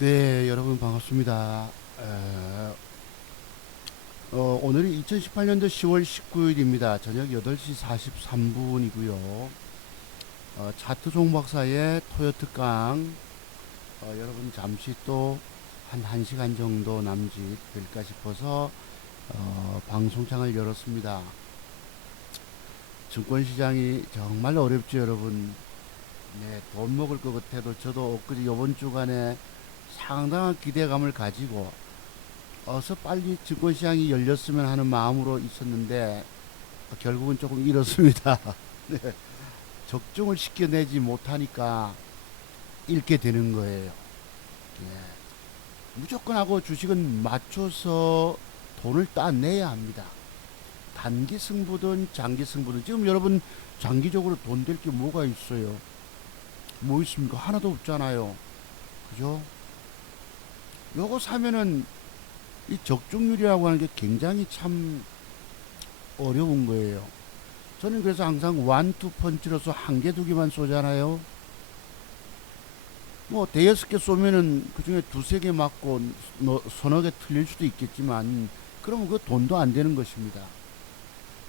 네, 여러분 반갑습니다. 오늘이 2018년도 10월 19일입니다. 저녁 8시 43분이고요. 차트 종박사의 토요특강, 여러분 잠시 또 한 1시간 정도 남짓 될까 싶어서 방송창을 열었습니다. 증권시장이 정말 어렵죠, 여러분. 네, 돈 먹을 것 같아도 저도 엊그제 이번 주간에 상당한 기대감을 가지고 어서 빨리 증권시장이 열렸으면 하는 마음으로 있었는데 결국은 조금 잃었습니다. 네, 적중을 시켜내지 못하니까 잃게 되는 거예요. 네, 무조건 하고 주식은 맞춰서 돈을 따내야 합니다. 단기 승부든 장기 승부든 지금 여러분 장기적으로 돈 될 게 뭐가 있어요? 뭐 있습니까? 하나도 없잖아요. 그죠? 요거 사면은 이 적중률이라고 하는 게 굉장히 참 어려운 거예요. 저는 그래서 항상 완투 펀치로서 한 개, 두 개만 쏘잖아요. 뭐 대여섯 개 쏘면은 그 중에 두세 개 맞고 서너 개 틀릴 수도 있겠지만 그러면 그 돈도 안 되는 것입니다.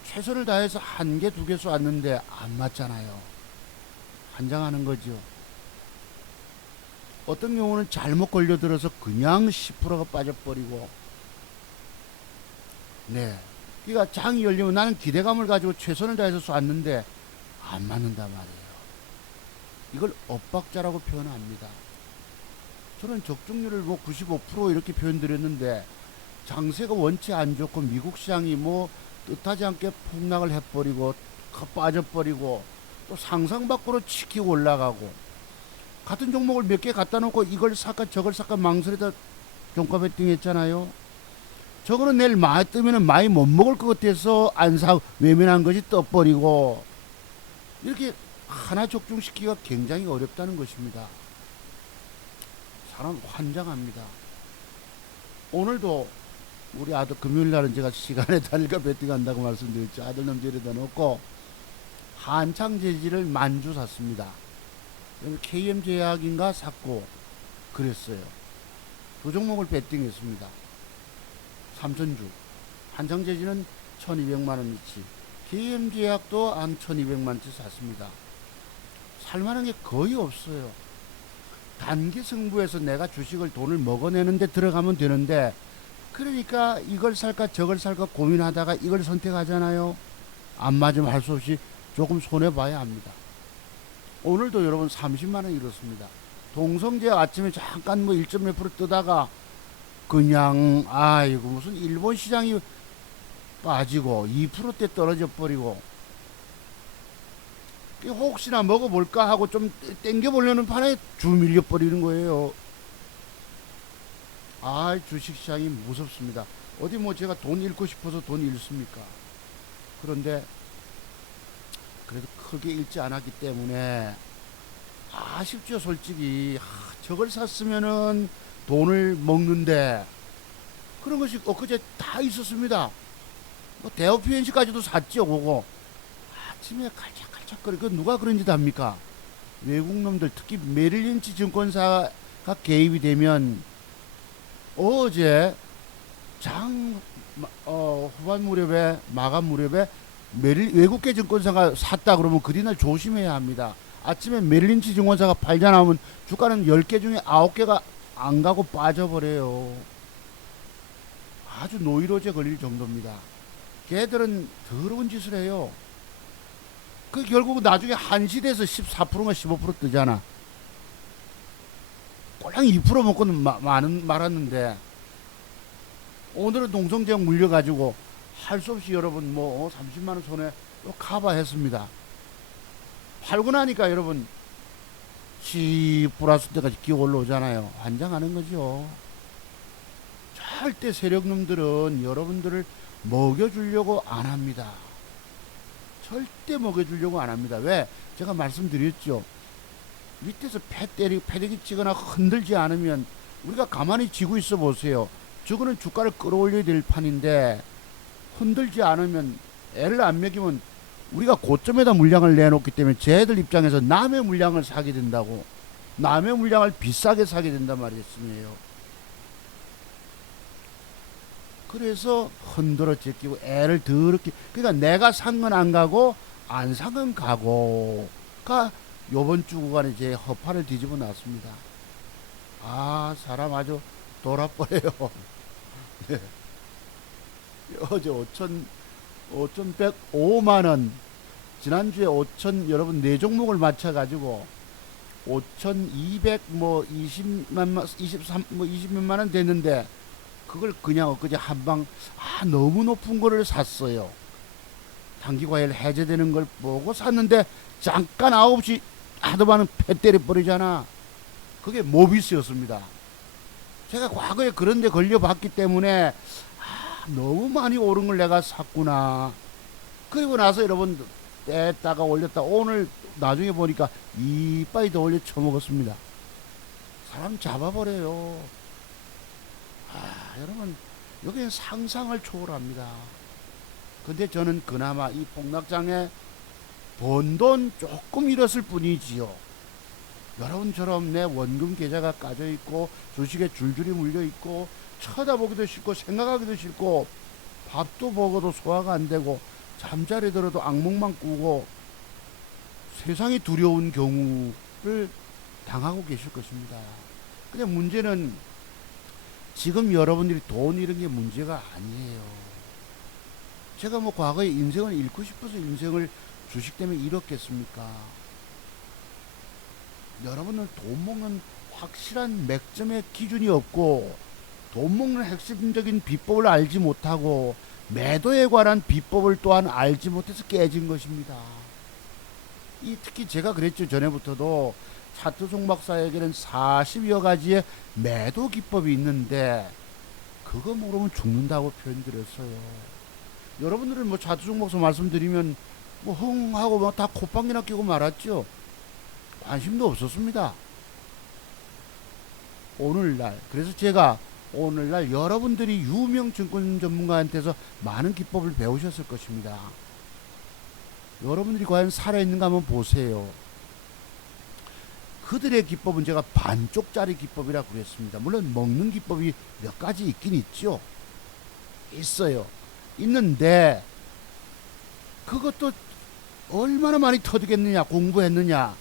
최선을 다해서 한 개, 두 개 쏘았는데 안 맞잖아요. 환장하는 거죠. 어떤 경우는 잘못 걸려들어서 그냥 10%가 빠져버리고, 네. 그러니까 장이 열리면 나는 기대감을 가지고 최선을 다해서 쐈는데 안 맞는단 말이에요. 이걸 엇박자라고 표현합니다. 저는 적중률을 뭐 95% 이렇게 표현드렸는데 장세가 원체 안 좋고 미국 시장이 뭐 뜻하지 않게 폭락을 해버리고 빠져버리고 또 상상 밖으로 치키고 올라가고 같은 종목을 몇 개 갖다 놓고 이걸 살까 저걸 살까 망설이다 종가 베팅 했잖아요. 저거는 내일 많이 뜨면은 많이 못 먹을 것 같아서 안 사 외면한 것이 떠버리고 이렇게 하나 적중시키기가 굉장히 어렵다는 것입니다. 사람 환장합니다. 오늘도 우리 아들 금요일 날은 제가 시간에 달리가 베팅한다고 말씀드렸죠. 아들놈 데려다 놓고 한창 재질을 만주 샀습니다. KM제약인가 샀고 그랬어요. 두 종목을 베팅했습니다. 삼천주 한창 재질은 1200만원어치, KM제약도 한 1200만원치 샀습니다. 살만한 게 거의 없어요. 단기 승부에서 내가 주식을 돈을 먹어내는데 들어가면 되는데 그러니까 이걸 살까 저걸 살까 고민하다가 이걸 선택하잖아요. 안 맞으면 할 수 없이 조금 손해봐야 합니다. 오늘도 여러분 30만원 잃었습니다. 동성제약 아침에 잠깐 뭐 1점 몇 프로 뜨다가 그냥 아이고 무슨 일본 시장이 빠지고 2%대 떨어져 버리고 혹시나 먹어볼까 하고 좀 땡겨보려는 판에 주 밀려버리는 거예요. 아, 주식시장이 무섭습니다. 어디 뭐 제가 돈 잃고 싶어서 돈 잃습니까? 그런데 그래도 크게 잃지 않았기 때문에 아쉽죠, 솔직히. 저걸 샀으면은 돈을 먹는데 그런 것이 엊그제 다 있었습니다. 뭐 대어피엔시까지도 샀죠, 그거. 아침에 칼짝칼짝거리. 그 누가 그런 짓 합니까? 외국 놈들, 특히 메릴린치 증권사가 개입이 되면 어제 후반 무렵에 마감 무렵에 외국계 증권사가 샀다 그러면 그리날 조심해야 합니다. 아침에 메릴린치 증권사가 팔자 나오면 주가는 10개 중에 9개가 안 가고 빠져버려요. 아주 노이로제 걸릴 정도입니다. 걔들은 더러운 짓을 해요. 그 결국 나중에 한시대에서 14%가 15% 뜨잖아. 꼴랑 2% 먹고는 말았는데 오늘은 동성제약 물려가지고 할 수 없이 여러분 뭐 30만원 손에 또 커버했습니다. 팔고 나니까 여러분 시 플러스 때까지 기어 올라오잖아요. 환장하는 거죠. 절대 세력놈들은 여러분들을 먹여주려고 안 합니다. 절대 먹여주려고 안 합니다. 왜? 제가 말씀드렸죠. 밑에서 패대기 치거나 흔들지 않으면 우리가 가만히 지고 있어 보세요. 저거는 주가를 끌어올려야 될 판인데 흔들지 않으면 애를 안 먹이면 우리가 고점에다 물량을 내놓기 때문에 쟤들 입장에서 남의 물량을 사게 된다고. 남의 물량을 비싸게 사게 된단 말이었으며요. 그래서 흔들어 제끼고 애를 더럽게, 그러니까 내가 산 건 안 가고 안 산 건 가고가 요번 주 구간에 제 허파를 뒤집어 놨습니다. 아, 사람 아주 돌아버려요. 네. 어제 5,105만원, 지난주에 5천, 여러분 네 종목을 맞춰가지고 5,200 뭐 20만 23 뭐 20몇만 원 됐는데, 그걸 그냥 엊그제 한방 너무 높은 거를 샀어요. 단기과열 해제되는 걸 보고 샀는데 잠깐 9시 하더만은 패 때려 버리잖아. 그게 모비스였습니다. 제가 과거에 그런 데 걸려봤기 때문에 너무 많이 오른 걸 내가 샀구나. 그리고 나서 여러분 뗐다가 올렸다 오늘 나중에 보니까 이빠이 더 올려 쳐먹었습니다. 사람 잡아버려요. 여러분 여기는 상상을 초월합니다. 근데 저는 그나마 이 폭락장에 번 돈 조금 잃었을 뿐이지요. 여러분처럼 내 원금 계좌가 까져 있고 주식에 줄줄이 물려 있고 쳐다보기도 싫고 생각하기도 싫고 밥도 먹어도 소화가 안 되고 잠자리 들어도 악몽만 꾸고 세상이 두려운 경우를 당하고 계실 것입니다. 근데 문제는 지금 여러분들이 돈 잃은 게 문제가 아니에요. 제가 뭐 과거에 인생을 잃고 싶어서 인생을 주식 때문에 잃었겠습니까? 여러분은 돈 먹는 확실한 맥점의 기준이 없고 돈 먹는 핵심적인 비법을 알지 못하고 매도에 관한 비법을 또한 알지 못해서 깨진 것입니다. 특히 제가 그랬죠. 전에부터도 차트 종박사에게는 40여 가지의 매도 기법이 있는데 그거 모르면 죽는다고 표현드렸어요. 여러분들은 뭐 차트 종박사 말씀드리면 뭐 흥 하고 뭐 다 콧방귀나 끼고 말았죠. 관심도 없었습니다. 오늘날, 그래서 제가 오늘날 여러분들이 유명 증권 전문가한테서 많은 기법을 배우셨을 것입니다. 여러분들이 과연 살아있는가 한번 보세요. 그들의 기법은 제가 반쪽짜리 기법이라고 그랬습니다. 물론 먹는 기법이 몇 가지 있긴 있죠. 있어요. 있는데 그것도 얼마나 많이 터득했느냐, 공부했느냐,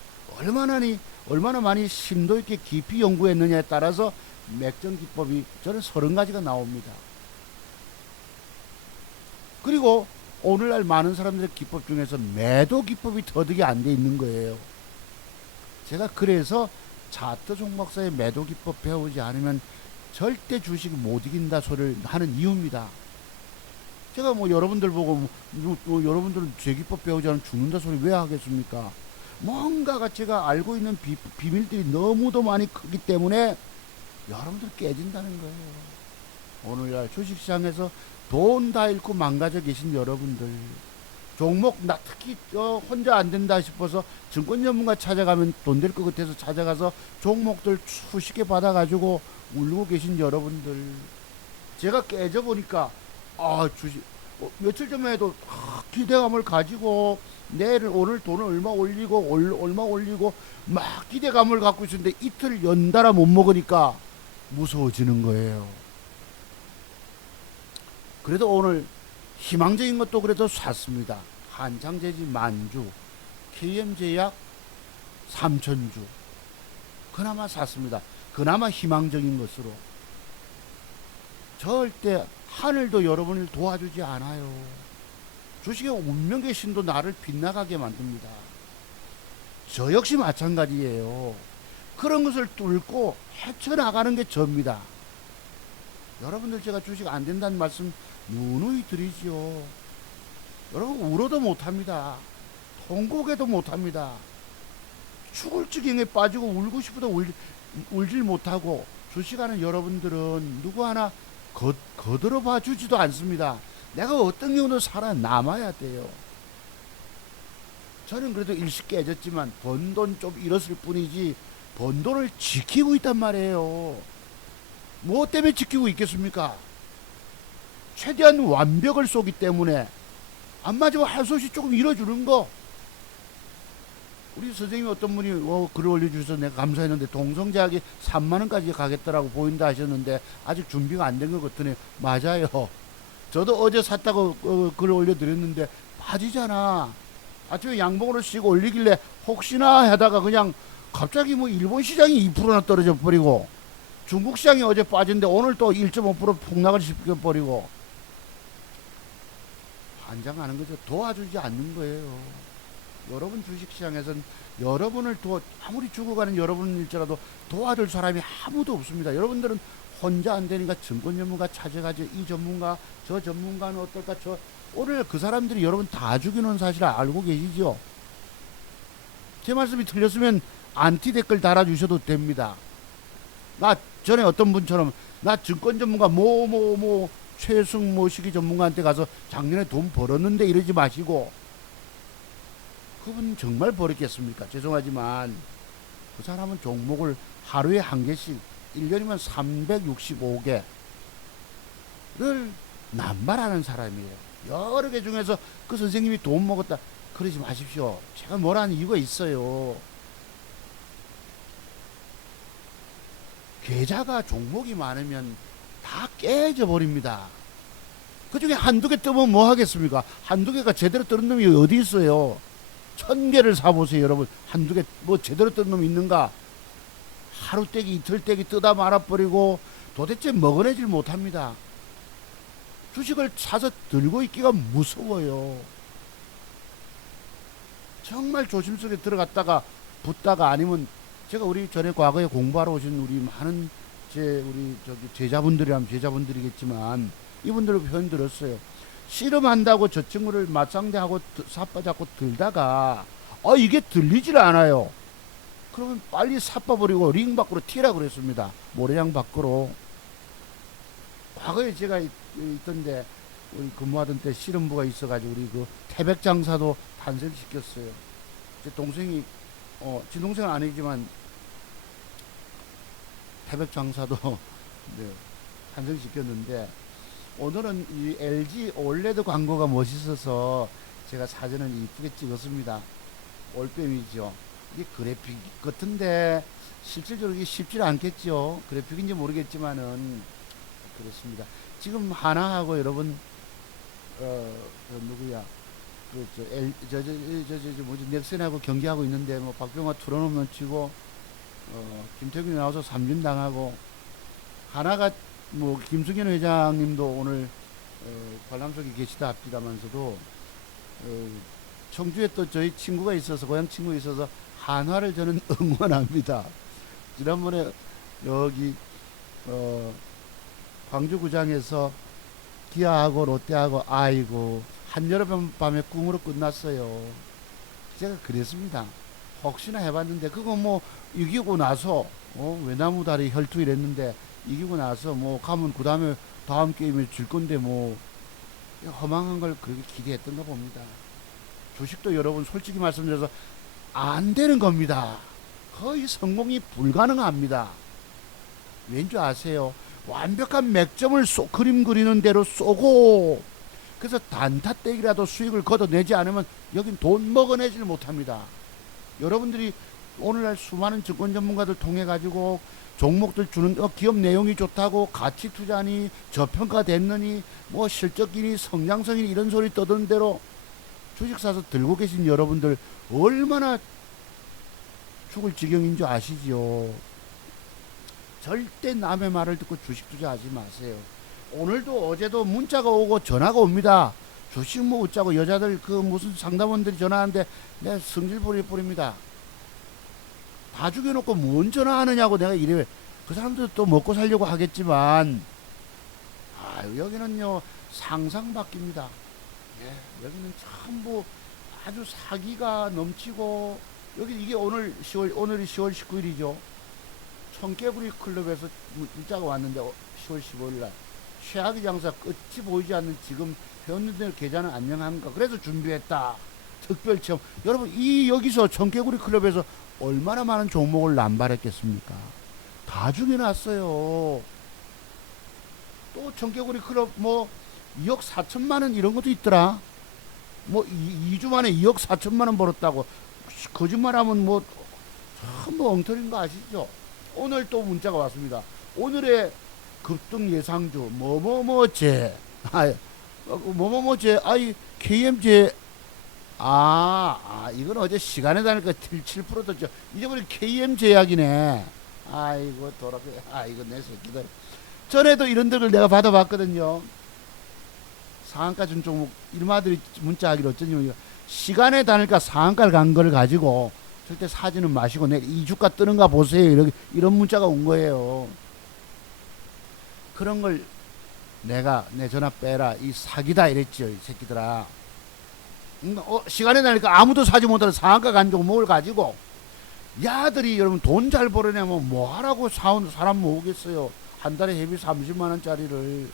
얼마나 많이 심도 있게 깊이 연구했느냐에 따라서 맥점 기법이 저는 30가지가 나옵니다. 그리고 오늘날 많은 사람들의 기법 중에서 매도 기법이 터득이 안 돼 있는 거예요. 제가 그래서 차트 종박사의 매도 기법 배우지 않으면 절대 주식 못 이긴다 소리를 하는 이유입니다. 제가 뭐 여러분들 보고 여러분들은 제 기법 배우지 않으면 죽는다 소리 왜 하겠습니까? 뭔가가 제가 알고 있는 비밀들이 너무도 많이 크기 때문에 여러분들 깨진다는 거예요. 오늘날 주식시장에서 돈 다 잃고 망가져 계신 여러분들, 종목 특히 혼자 안 된다 싶어서 증권 전문가 찾아가면 돈 될 것 같아서 찾아가서 종목들 수십개 받아가지고 울고 계신 여러분들, 제가 깨져보니까 주식 며칠 전에 해도 기대감을 가지고 오늘 돈을 얼마 올리고 막 기대감을 갖고 있었는데 이틀 연달아 못 먹으니까 무서워지는 거예요. 그래도 오늘 희망적인 것도 그래도 샀습니다. 한창제지 만주, KM제약 3000주 그나마 샀습니다. 그나마 희망적인 것으로. 절대 하늘도 여러분을 도와주지 않아요. 주식의 운명의 신도 나를 빗나가게 만듭니다. 저 역시 마찬가지예요. 그런 것을 뚫고 헤쳐나가는 게 저입니다. 여러분들 제가 주식 안 된다는 말씀 누누이 드리죠. 여러분 울어도 못합니다. 통곡해도 못합니다. 죽을 지경에 빠지고 울고 싶어도 울질 못하고 주식하는 여러분들은 누구 하나 거들어봐 주지도 않습니다. 내가 어떤 경우도 살아남아야 돼요. 저는 그래도 일시 깨졌지만 번 돈 좀 잃었을 뿐이지 번 돈을 지키고 있단 말이에요. 뭐 때문에 지키고 있겠습니까? 최대한 완벽을 쏘기 때문에 안 맞으면 할 수 없이 조금 잃어주는 거. 우리 선생님이 어떤 분이 글을 올려주셔서 내가 감사했는데 동성제약이 3만 원까지 가겠다라고 보인다 하셨는데 아직 준비가 안 된 것 같으네. 맞아요. 저도 어제 샀다고 글을 올려드렸는데 빠지잖아. 아침에 양봉으로 씩 올리길래 혹시나 하다가 그냥 갑자기 뭐 일본 시장이 2%나 떨어져 버리고 중국 시장이 어제 빠진데 오늘 또 1.5% 폭락을 시켜버리고 환장하는 거죠. 도와주지 않는 거예요. 여러분 주식시장에서는 여러분을 아무리 죽어가는 여러분일지라도 도와줄 사람이 아무도 없습니다. 여러분들은 혼자 안 되니까 증권 전문가 찾아가죠. 이 전문가 저 전문가는 어떨까. 오늘 그 사람들이 여러분 다 죽이는 사실을 알고 계시죠. 제 말씀이 틀렸으면 안티 댓글 달아주셔도 됩니다. 나 전에 어떤 분처럼 나 증권 전문가 최승모 시기 전문가한테 가서 작년에 돈 벌었는데 이러지 마시고. 그분 정말 버렸겠습니까? 죄송하지만 그 사람은 종목을 하루에 한 개씩 1년이면 365개를 남발하는 사람이에요. 여러 개 중에서 그 선생님이 돈 먹었다 그러지 마십시오. 제가 뭐라는 이유가 있어요. 계좌가 종목이 많으면 다 깨져 버립니다. 그 중에 한두 개 뜨면 뭐 하겠습니까? 한두 개가 제대로 뜨는 놈이 어디 있어요? 1000개를 사보세요, 여러분. 한두 개 뭐 제대로 뜨는 놈 있는가? 하루 떼기 이틀 떼기 뜨다 말아버리고 도대체 먹어내질 못합니다. 주식을 사서 들고 있기가 무서워요. 정말 조심스럽게 들어갔다가 붙다가 아니면 제가 우리 전에 과거에 공부하러 오신 우리 많은 우리 제자분들이라면 제자분들이겠지만 이분들 표현 들었어요. 씨름한다고 저 친구를 맞상대하고 삿바 잡고 들다가 이게 들리질 않아요. 그러면 빨리 삿바 버리고 링 밖으로 튀라 그랬습니다. 모래양 밖으로. 과거에 제가 있던데 우리 근무하던 때 씨름부가 있어가지고 우리 그 태백장사도 탄생시켰어요. 제 동생이 친동생은 아니지만 태백장사도 네, 탄생시켰는데 오늘은 이 LG 올레드 광고가 멋있어서 제가 사진을 이쁘게 찍었습니다. 올빼미죠. 이게 그래픽 같은데 실질적으로 이게 쉽지 않겠죠. 그래픽인지 모르겠지만은 그렇습니다. 지금 하나하고 여러분 누구야 뭐지 넥센하고 경기하고 있는데 뭐 박병호 투런홈 넘치고 김태균이 나와서 3진 당하고 하나가 뭐 김승현 회장님도 오늘 관람석에 계시다 합니다만서도 청주에 또 저희 친구가 있어서 고향 친구가 있어서 한화를 저는 응원합니다. 지난번에 여기 광주구장에서 기아하고 롯데하고 아이고 한여름 밤에 꿈으로 끝났어요. 제가 그랬습니다. 혹시나 해봤는데 그거 뭐 이기고 나서 외나무다리 혈투 이랬는데 이기고 나서 뭐 가면 그 다음에 다음 게임에 질 건데 뭐 허망한 걸 그렇게 기대했던가 봅니다. 주식도 여러분 솔직히 말씀드려서 안 되는 겁니다. 거의 성공이 불가능합니다. 왠지 아세요? 완벽한 맥점을 그림 그리는 대로 쏘고 그래서 단타떼기라도 수익을 걷어내지 않으면 여긴 돈 먹어내질 못합니다. 여러분들이 오늘날 수많은 증권 전문가들 통해 가지고 종목들 주는 기업 내용이 좋다고 가치 투자니 저평가 됐느니 뭐 실적이니 성장성이니 이런 소리 떠드는 대로 주식 사서 들고 계신 여러분들 얼마나 죽을 지경인 줄 아시지요. 절대 남의 말을 듣고 주식 투자하지 마세요. 오늘도 어제도 문자가 오고 전화가 옵니다. 주식 뭐 웃자고 여자들 그 무슨 상담원들이 전화하는데 내가 성질 부립니다. 다 죽여놓고 뭔 전화하느냐고 내가 이래. 그 사람들도 또 먹고 살려고 하겠지만 여기는요 상상 바뀝니다. 여기는 전부 아주 사기가 넘치고 이게 오늘이 10월 19일이죠. 청개구리 클럽에서 문자가 왔는데 10월 15일날 최악의 장사 끝이 보이지 않는 지금 회원님들 계좌는 안녕합니까? 그래서 준비했다. 특별체험. 여러분 여기서 청개구리 클럽에서 얼마나 많은 종목을 남발했겠습니까? 다 죽여놨어요. 또 청개구리 클럽 뭐 2억 4천만원 이런 것도 있더라. 뭐 2주 만에 2억 4천만원 벌었다고. 거짓말하면 뭐 전부 엉터리인 거 아시죠? 오늘 또 문자가 왔습니다. 오늘의 급등 예상주 뭐뭐뭐제 뭐뭐뭐제 아이 KM제 이건 어제 시간에 다니까 7% 떴죠. 이제 우리 KM 제약이네. 아이고 돌아가. 아이고 내 새끼들. 전에도 이런 데를 내가 받아봤거든요. 상한가 준 종목 일마들이 문자하기로 어쩌냐면 시간에 다니까 상한가를 간 거를 가지고 절대 사지는 마시고 내 이 주가 뜨는가 보세요. 이런 문자가 온 거예요. 그런 걸 내가 내 전화 빼라 이 사기다 이랬죠. 이 새끼들아. 시간에 다니까 아무도 사지 못하는 상한가 간 종목을 가지고 야들이 여러분 돈 잘 벌어내면 뭐 하라고 사람 모으겠어요. 한 달에 회비 30만 원짜리를.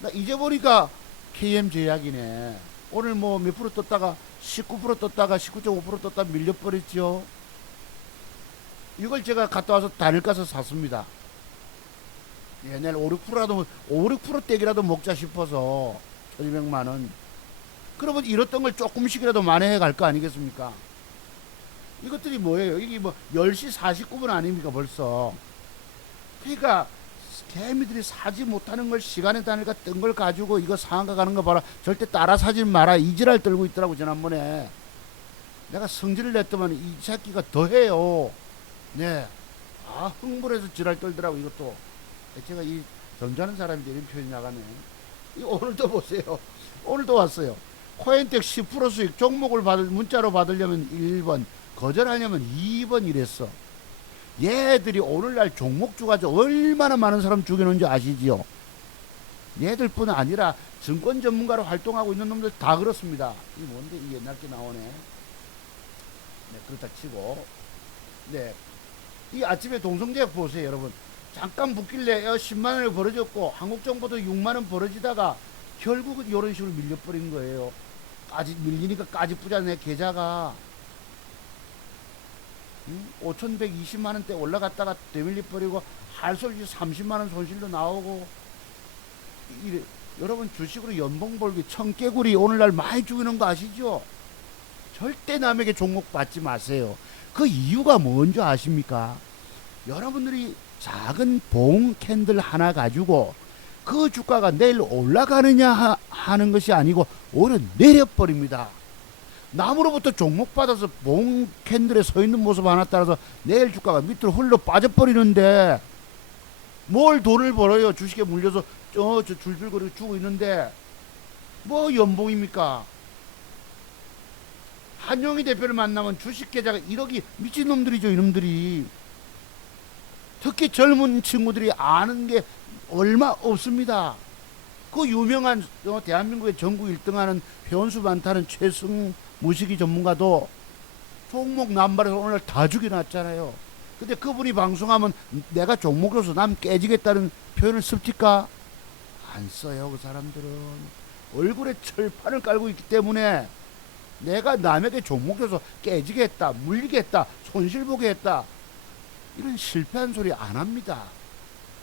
나 이제 보니까 KM 제약이네. 오늘 뭐 몇 프로 떴다가 19% 떴다가 19.5% 떴다 밀려버렸죠. 이걸 제가 갔다 와서 단일 가서 샀습니다. 내일 5, 6%라도 5, 6% 떼기라도 먹자 싶어서 1200만 원. 그러면 잃었던 걸 조금씩이라도 만회해 갈 거 아니겠습니까? 이것들이 뭐예요? 이게 뭐 10시 49분 아닙니까 벌써. 그러니까 개미들이 사지 못하는 걸 시간에 다니까 뜬 걸 가지고 이거 상한가 가는 거 봐라. 절대 따라 사지 마라. 이지랄 떨고 있더라고 지난번에. 내가 성질을 냈더만 이 새끼가 더해요. 네. 흥분해서 지랄 떨더라고 이것도. 제가 이 점잖은 사람인데 이런 표현이 나가네. 오늘도 보세요. 오늘도 왔어요. 코인텍 10% 수익 종목을 문자로 받으려면 1번, 거절하려면 2번 이랬어. 얘들이 오늘날 종목주 가지고 얼마나 많은 사람 죽이는지 아시지요? 얘들뿐 아니라 증권 전문가로 활동하고 있는 놈들 다 그렇습니다. 이 뭔데 이 옛날 게 나오네. 네, 그렇다 치고. 네. 이 아침에 동성제약 보세요, 여러분. 잠깐 붙길래 10만 원을 벌어졌고 한국정보도 6만 원 벌어지다가 결국은 이런 식으로 밀려버린 거예요. 밀리니까 까지뿌자네 계좌가. 5,120만 원대 올라갔다가 되밀려버리고 할 수 없이 30만 원 손실도 나오고. 이래. 여러분 주식으로 연봉 벌기 청개구리 오늘날 많이 죽이는 거 아시죠? 절대 남에게 종목 받지 마세요. 그 이유가 뭔지 아십니까? 여러분들이 작은 봉 캔들 하나 가지고 그 주가가 내일 올라가느냐 하는 것이 아니고 오히려 내려버립니다. 남으로부터 종목 받아서 봉 캔들에 서 있는 모습 하나 따라서 내일 주가가 밑으로 흘러 빠져버리는데 뭘 돈을 벌어요. 주식에 물려서 저 줄줄거리고 주고 있는데 뭐 연봉입니까? 한용희 대표를 만나면 주식 계좌가 1억이 미친놈들이죠. 이놈들이. 특히 젊은 친구들이 아는 게 얼마 없습니다. 그 유명한 대한민국의 전국 1등하는 회원수 많다는 최승 무식이 전문가도 종목 남발해서 오늘 다 죽여놨잖아요. 근데 그분이 방송하면 내가 종목으로서 남 깨지겠다는 표현을 씁니까? 안 써요. 그 사람들은 얼굴에 철판을 깔고 있기 때문에 내가 남에게 종목으로서 깨지겠다, 물리겠다, 손실보게 했다, 이런 실패한 소리 안 합니다.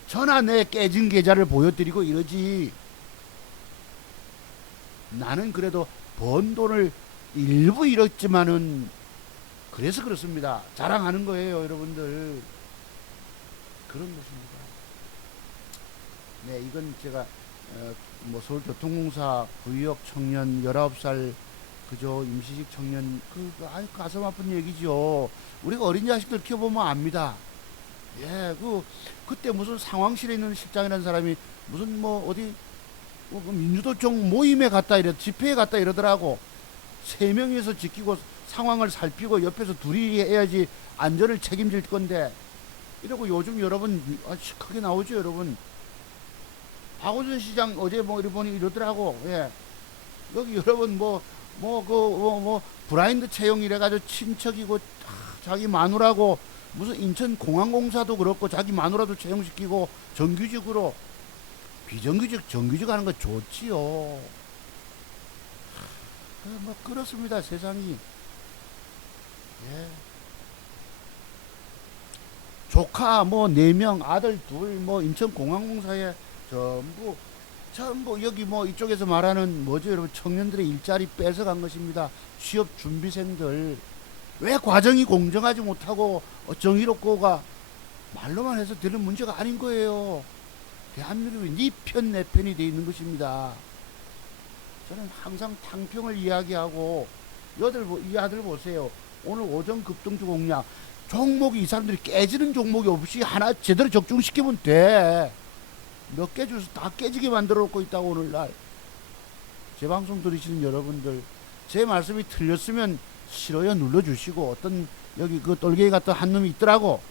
저나 내 깨진 계좌를 보여드리고 이러지. 나는 그래도 번 돈을 일부 잃었지만은 그래서 그렇습니다. 자랑하는 거예요, 여러분들. 그런 것입니다. 네, 이건 제가 뭐 서울교통공사 구의역 청년 19살 그저 임시직 청년 가슴 아픈 얘기죠. 우리가 어린 자식들 키워보면 압니다. 예, 그때 무슨 상황실에 있는 실장이라는 사람이 무슨 뭐 어디 그 민주도청 모임에 갔다 집회에 갔다 이러더라고. 3명이서 지키고 상황을 살피고 옆에서 둘이 해야지 안전을 책임질 건데 이러고 요즘 여러분 크게 나오죠, 여러분. 박원순 시장 어제 뭐 이리 보니 이러더라고. 예. 여기 여러분 브라인드 채용 이래가지고 친척이고 자기 마누라고 무슨 인천공항공사도 그렇고 자기 마누라도 채용시키고 정규직으로. 비정규직 정규직 하는 거 좋지요. 뭐 그렇습니다, 세상이. 예. 조카 뭐 4명 아들 2 뭐 인천공항공사에 전부 전부 여기 뭐 이쪽에서 말하는 뭐죠 여러분, 청년들의 일자리 뺏어간 것입니다. 취업 준비생들 왜 과정이 공정하지 못하고 정의롭고가 말로만 해서 되는 문제가 아닌 거예요. 대한민국이 네 편 내 편이 돼 있는 것입니다. 저는 항상 탕평을 이야기하고 이 아들 보세요. 오늘 오전 급등주 공략 종목이 이 사람들이 깨지는 종목이 없이 하나 제대로 적중시키면 돼. 몇 개 주서 다 깨지게 만들어 놓고 있다고. 오늘날 제 방송 들으시는 여러분들, 제 말씀이 틀렸으면 싫어요 눌러주시고, 어떤 여기 그 똘개이 같은 한 놈이 있더라고,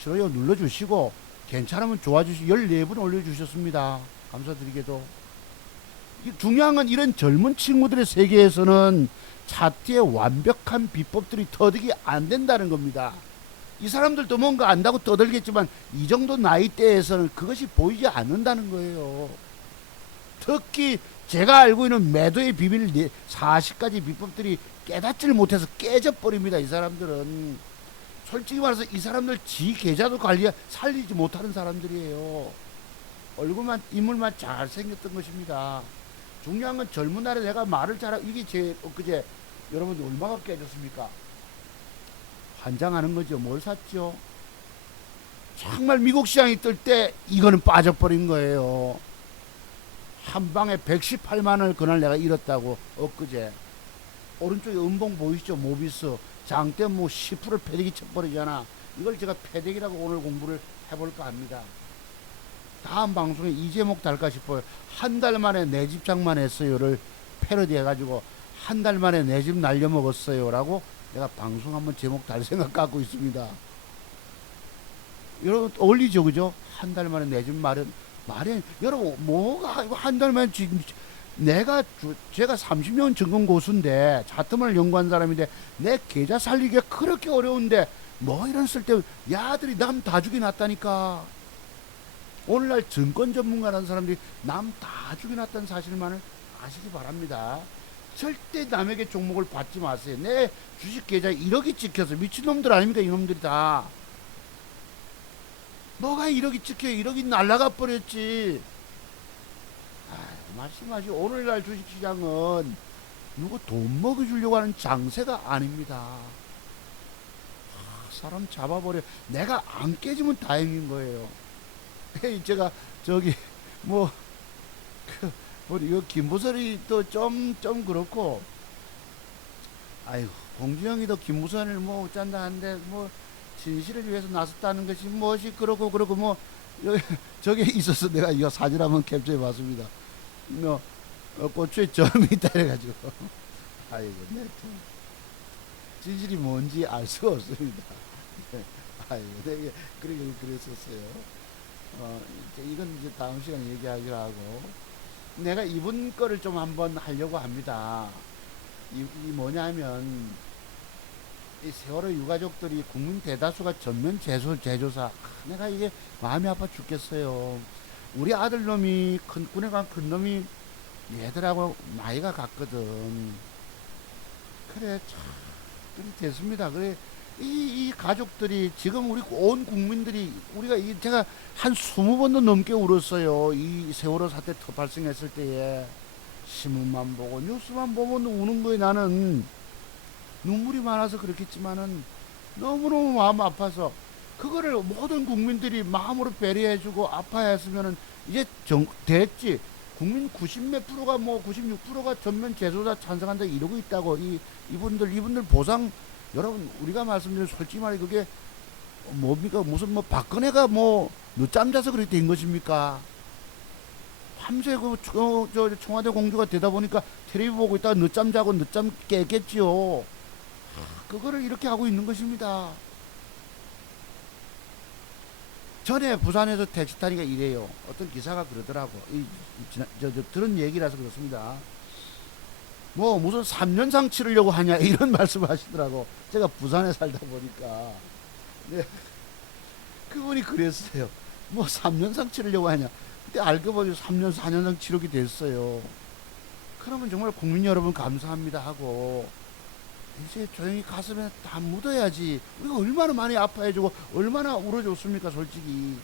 싫어요 눌러주시고, 괜찮으면 좋아주시 14분 올려주셨습니다. 감사드리게도. 중요한 건 이런 젊은 친구들의 세계에서는 차트의 완벽한 비법들이 터득이 안 된다는 겁니다. 이 사람들도 뭔가 안다고 떠들겠지만 이 정도 나이대에서는 그것이 보이지 않는다는 거예요. 특히 제가 알고 있는 매도의 비밀 40가지 비법들이 깨닫지를 못해서 깨져버립니다. 이 사람들은 솔직히 말해서 이 사람들 지 계좌도 살리지 못하는 사람들이에요. 얼굴만 인물만 잘생겼던 것입니다. 중요한 건 젊은 날에 내가 말을 잘하고, 이게 제 엊그제 여러분들 얼마가 깨졌습니까? 환장하는 거죠. 뭘 샀죠? 정말 미국 시장이 뜰 때 이거는 빠져버린 거예요. 한 방에 118만원을 그날 내가 잃었다고. 엊그제 오른쪽에 음봉 보이시죠? 모비스 장대 뭐 10%를 패대기 쳐버리잖아. 이걸 제가 패대기라고 오늘 공부를 해볼까 합니다. 다음 방송에 이 제목 달까 싶어요. 한 달 만에 내 집 장만했어요를 패러디 해가지고 한 달 만에 내 집 날려먹었어요 라고 내가 방송 한번 제목 달 생각 갖고 있습니다. 여러분 어울리죠, 그죠? 한 달 만에 내 집 마련. 여러분 뭐가 이거 한 달 만에 제가 30년 증권 고수인데 차트만을 연구한 사람인데 내 계좌 살리기가 그렇게 어려운데 뭐 이런 쓸데 야들이 남 다 죽여놨다니까. 오늘날 증권 전문가라는 사람들이 남 다 죽여놨다는 사실만을 아시기 바랍니다. 절대 남에게 종목을 받지 마세요. 내 주식 계좌에 1억이 찍혀서 미친놈들 아닙니까? 이놈들이 다. 뭐가 1억이 찍혀요? 1억이 날라가 버렸지. 말씀하시. 오늘날 주식시장은 누구 돈 먹여주려고 하는 장세가 아닙니다. 사람 잡아버려. 내가 안 깨지면 다행인 거예요. 제가 저기 우리 이거 김부선이 또 좀 그렇고, 아이고 공주영이도 김부선을 뭐 짠다 하는데 뭐 진실을 위해서 나섰다는 것이 무엇이 그렇고 뭐 여기 저게 있어서 내가 이거 사진 한번 캡처해 봤습니다. 뭐 고추에 점이 있다 해가지고 아이고 네, 진실이 뭔지 알 수가 없습니다. 아이고 되게 그랬었어요. 이건 이제 다음 시간에 얘기하기로 하고, 내가 이분 거를 좀 한번 하려고 합니다. 이 뭐냐면, 이 세월호 유가족들이 국민 대다수가 전면 재조사. 내가 이게 마음이 아파 죽겠어요. 우리 아들놈이 군에 간 큰 놈이 얘들하고 나이가 같거든. 그래 참 그렇게 됐습니다. 그래 이 가족들이 지금 우리 온 국민들이 우리가 제가 한 20번도 넘게 울었어요. 이 세월호 사태 발생했을 때에 신문만 보고 뉴스만 보면 우는 거예요. 나는 눈물이 많아서 그렇겠지만은 너무너무 마음 아파서 그거를 모든 국민들이 마음으로 배려해주고 아파했으면은 이제 됐지. 국민 90몇 프로가 96%가 전면 재조사 찬성한다 이러고 있다고. 이분들 보상, 여러분 우리가 말씀드린 솔직히 말해 그게 뭡니까? 무슨 박근혜가 늦잠 자서 그렇게 된 것입니까? 밤새 저 청와대 공주가 되다 보니까 텔레비 보고 있다가 늦잠 자고 늦잠 깼겠지요. 그거를 이렇게 하고 있는 것입니다. 전에 부산에서 택시 타니까 이래요. 어떤 기사가 그러더라고. 들은 얘기라서 그렇습니다. 무슨 3년상 치르려고 하냐 이런 말씀을 하시더라고. 제가 부산에 살다 보니까. 네. 그분이 그랬어요. 3년상 치르려고 하냐. 근데 알고 보니 3년 4년상 치르게 됐어요. 그러면 정말 국민 여러분 감사합니다 하고 이제 조용히 가슴에 다 묻어야지. 우리가 얼마나 많이 아파해주고 얼마나 울어줬습니까 솔직히.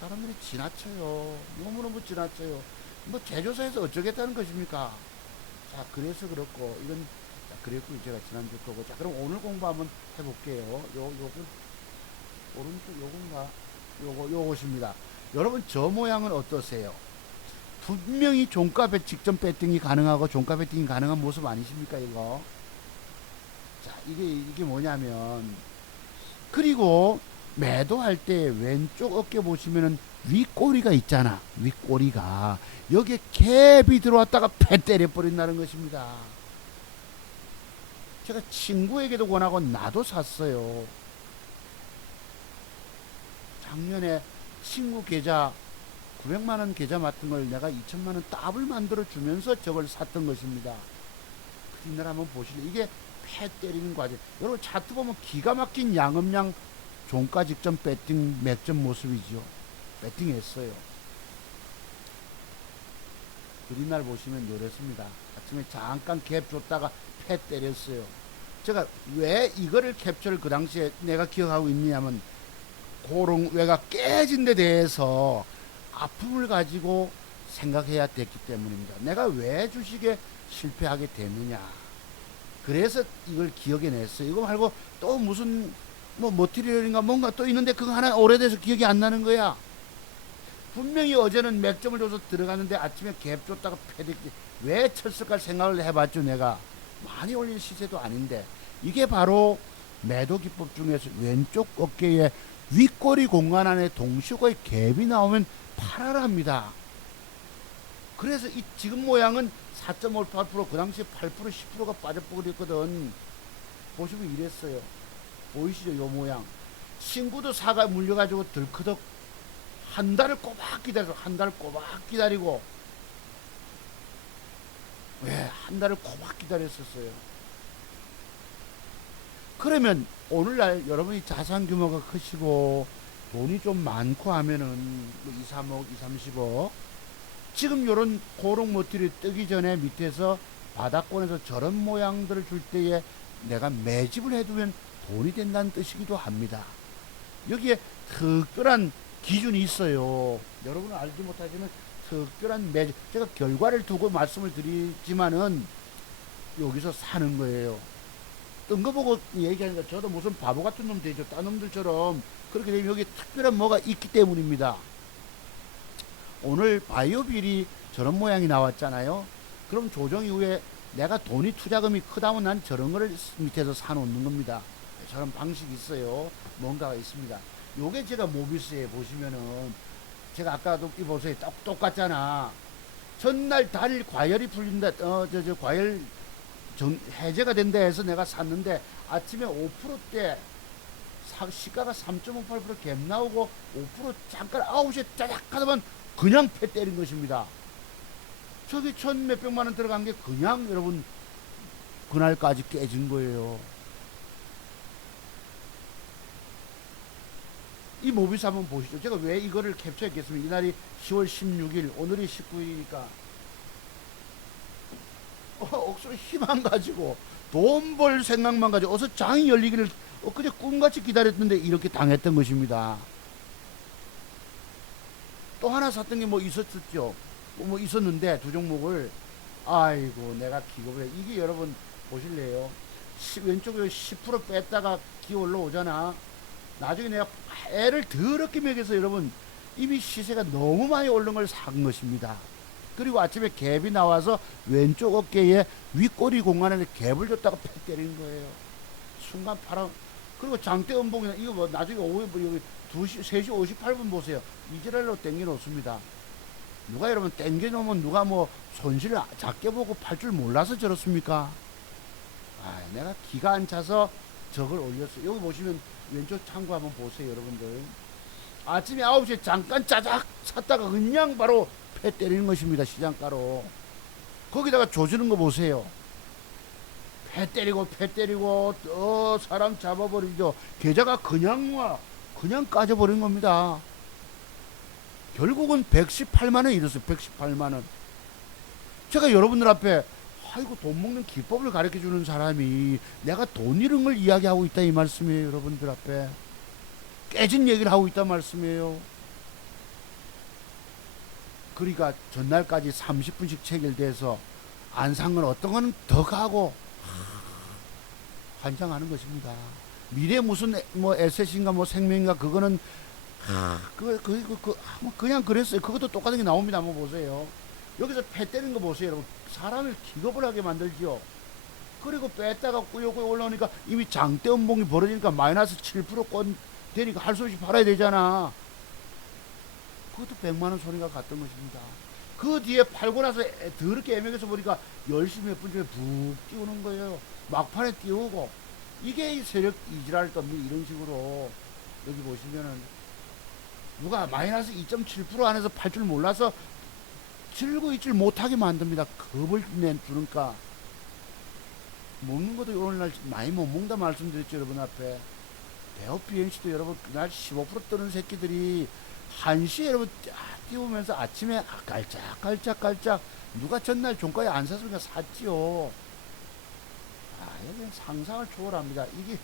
사람들이 지나쳐요. 너무너무 지나쳐요. 뭐 제조사에서 어쩌겠다는 것입니까? 자, 그래서 그렇고 이건 자, 그랬고 제가 지난주 거고. 자, 그럼 오늘 공부 한번 해볼게요. 요건 오른쪽 요건가? 요것입니다. 여러분 저 모양은 어떠세요? 분명히 종가 직전 배팅이 가능하고 종가 배팅이 가능한 모습 아니십니까 이거? 자, 이게 뭐냐면, 그리고 매도할 때 왼쪽 어깨 보시면은 윗꼬리가 있잖아. 윗꼬리가 여기에 갭이 들어왔다가 패 때려버린다는 것입니다. 제가 친구에게도 권하고 나도 샀어요. 작년에 친구 계좌 900만원 계좌 맡은 걸 내가 2천만원 더블 만들어 주면서 저걸 샀던 것입니다. 그날 한번 보실래요? 이게 패 때리는 과정. 여러분 차트 보면 기가 막힌 양음양 종가 직전 배팅 맥점 모습이죠. 배팅했어요. 그린날 보시면 요랬습니다. 아침에 잠깐 갭 줬다가 패 때렸어요. 제가 왜 이거를 캡처를 그 당시에 내가 기억하고 있냐면 고롱 외가 깨진 데 대해서 아픔을 가지고 생각해야 됐기 때문입니다. 내가 왜 주식에 실패하게 됐느냐. 그래서 이걸 기억해 냈어요. 이거 말고 또 무슨 뭐 머티리얼인가 뭔가 또 있는데 그거 하나 오래돼서 기억이 안 나는 거야. 분명히 어제는 맥점을 줘서 들어갔는데 아침에 갭 줬다가 패댔지. 왜 쳤을까 생각을 해봤죠. 내가 많이 올린 시세도 아닌데. 이게 바로 매도 기법 중에서 왼쪽 어깨에 윗꼬리 공간 안에 동시고의 갭이 나오면 팔아랍니다. 그래서 이 지금 모양은 4.58%, 그 당시에 8%, 10%가 빠져버렸거든. 보시면 이랬어요. 보이시죠? 요 모양. 친구도 사가 물려가지고 들크덕 한 달을 꼬박 기다려서 한 달을 꼬박 기다리고, 왜 한 달을 꼬박 기다렸었어요. 그러면 오늘날 여러분이 자산 규모가 크시고 돈이 좀 많고 하면은 뭐 2, 3억, 2, 30억, 지금 요런 고롱 모티를 뜨기 전에 밑에서 바닥권에서 저런 모양들을 줄 때에 내가 매집을 해두면 돈이 된다는 뜻이기도 합니다. 여기에 특별한 기준이 있어요. 여러분은 알지 못하지만 특별한 매집, 제가 결과를 두고 말씀을 드리지만은 여기서 사는 거예요. 뜬 거 보고 얘기하니까 저도 무슨 바보 같은 놈 되죠. 딴 놈들처럼. 그렇게 되면 여기 특별한 뭐가 있기 때문입니다. 오늘 바이오빌이 저런 모양이 나왔잖아요. 그럼 조정 이후에 내가 돈이 투자금이 크다면 난 저런 거를 밑에서 사놓는 겁니다. 저런 방식이 있어요. 뭔가가 있습니다. 요게 제가 모비스에 보시면은 제가 아까도 이 보세요. 똑같잖아. 전날 달 과열이 풀린다. 과열 해제가 된다 해서 내가 샀는데 아침에 5%대 시가가 3.58% 갭 나오고 5% 잠깐 9시에 짜작 하다만 그냥 패 때린 것입니다. 저기 천 몇백만 원 들어간 게 그냥 여러분 그날까지 깨진 거예요. 이 모비스 한번 보시죠. 제가 왜 이거를 캡처했겠습니까? 이날이 10월 16일, 오늘이 19일이니까 억수로 희망 가지고 돈 벌 생각만 가지고 어서 장이 열리기를 엊그제 꿈같이 기다렸는데 이렇게 당했던 것입니다. 또 하나 샀던 게 뭐 있었죠. 뭐 있었는데 두 종목을 아이고 내가 기겁을 해. 이게 여러분 보실래요? 왼쪽에 10% 뺐다가 기어 올라오잖아. 나중에 내가 애를 더럽게 먹여서 여러분 이미 시세가 너무 많이 오른 걸 산 것입니다. 그리고 아침에 갭이 나와서 왼쪽 어깨에 윗꼬리 공간에 갭을 줬다가 팩 때린 거예요. 순간 팔아. 그리고 장대 음봉이나 이거 뭐 나중에 오후에 뭐 여기 2시, 3시 58분 보세요. 이지랄로 땡겨 놓습니다. 누가 여러분 땡겨 놓으면 누가 뭐 손실을 작게 보고 팔 줄 몰라서 저렇습니까? 아, 내가 기가 안 차서 저걸 올렸어요. 여기 보시면 왼쪽 창구 한번 보세요, 여러분들. 아침에 9시에 잠깐 짜작 샀다가 그냥 바로 패 때리는 것입니다. 시장가로. 거기다가 조지는 거 보세요. 패 때리고 사람 잡아버리죠. 계좌가 그냥 까져버린 겁니다. 결국은 118만원 이랬어요. 118만원. 제가 여러분들 앞에 아이고 돈 먹는 기법을 가르쳐주는 사람이 내가 돈 잃은 걸 이야기하고 있다 이 말씀이에요. 여러분들 앞에 깨진 얘기를 하고 있다 말씀이에요. 그러니까 전날까지 30분씩 체결돼서 안 산 건 어떤 거는 더 가고 환장하는 것입니다. 미래 무슨 뭐 에셋인가 뭐 생명인가 그거는 그냥 그랬어요. 그것도 똑같은 게 나옵니다. 한번 보세요. 여기서 패 때리는 거 보세요, 여러분. 사람을 기겁을 하게 만들지요. 그리고 뺐다가 꾸역꾸역 올라오니까 이미 장대 음봉이 벌어지니까 마이너스 7% 되니까 할 수 없이 팔아야 되잖아. 그것도 100만원 손해가 갔던 것입니다. 그 뒤에 팔고 나서 더럽게 애매해서 보니까 열심히 몇 분 중에 푹 띄우는 거예요. 막판에 띄우고. 이게 이 세력 이지랄 겁니다. 이런 식으로. 여기 보시면은 누가 마이너스 2.7% 안에서 팔 줄 몰라서 들고 있질 못하게 만듭니다. 겁을 주니까. 먹는 것도 오늘날 많이 못 먹다 말씀드렸죠, 여러분 앞에. 대업 BNC도 여러분 그날 15% 뜨는 새끼들이 1시에 여러분 띄우면서 아침에 깔짝깔짝 누가 전날 종가에 안 샀으니까 샀지요. 여기는 상상을 초월합니다. 이게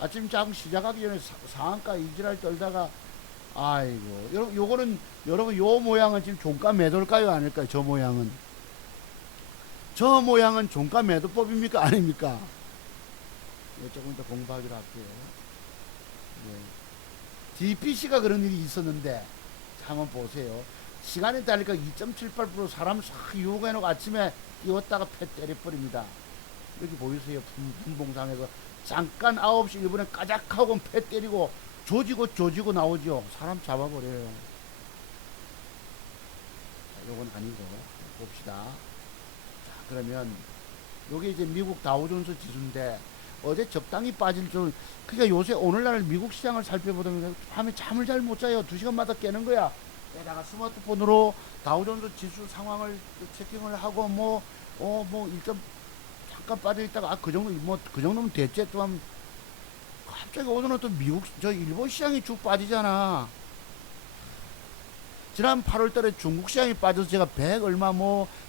아침 자고 시작하기 전에 상한가 이지랄 떨다가 아이고 여러분 요거는 여러분 요 모양은 지금 종가 매도일까요 아닐까요? 저 모양은 종가 매도법입니까 아닙니까? 조금 더 공부하기로 할게요. DPC가 그런 일이 있었는데 한번 보세요. 시간에 따르니까 2.78% 사람 싹 유혹해놓고 아침에 띄웠다가 패 때려버립니다. 여기 보이세요? 분봉상에서 잠깐 9시 1분에 까작하고 패 때리고 조지고 나오죠. 사람 잡아버려요. 자, 요건 아니고 봅시다. 자, 그러면 요게 이제 미국 다우존스 지수인데 어제 적당히 빠질 줄. 그러니까 요새 오늘날 미국 시장을 살펴보면 밤에 잠을 잘 못 자요. 2시간마다 깨는 거야. 게다가 스마트폰으로 다우존스 지수 상황을 체킹을 하고 일점 잠깐 빠져 있다가 그 정도면 됐지. 또 하면 갑자기 오늘은 또 일본 시장이 쭉 빠지잖아. 지난 8월달에 중국 시장이 빠져서 제가 100 얼마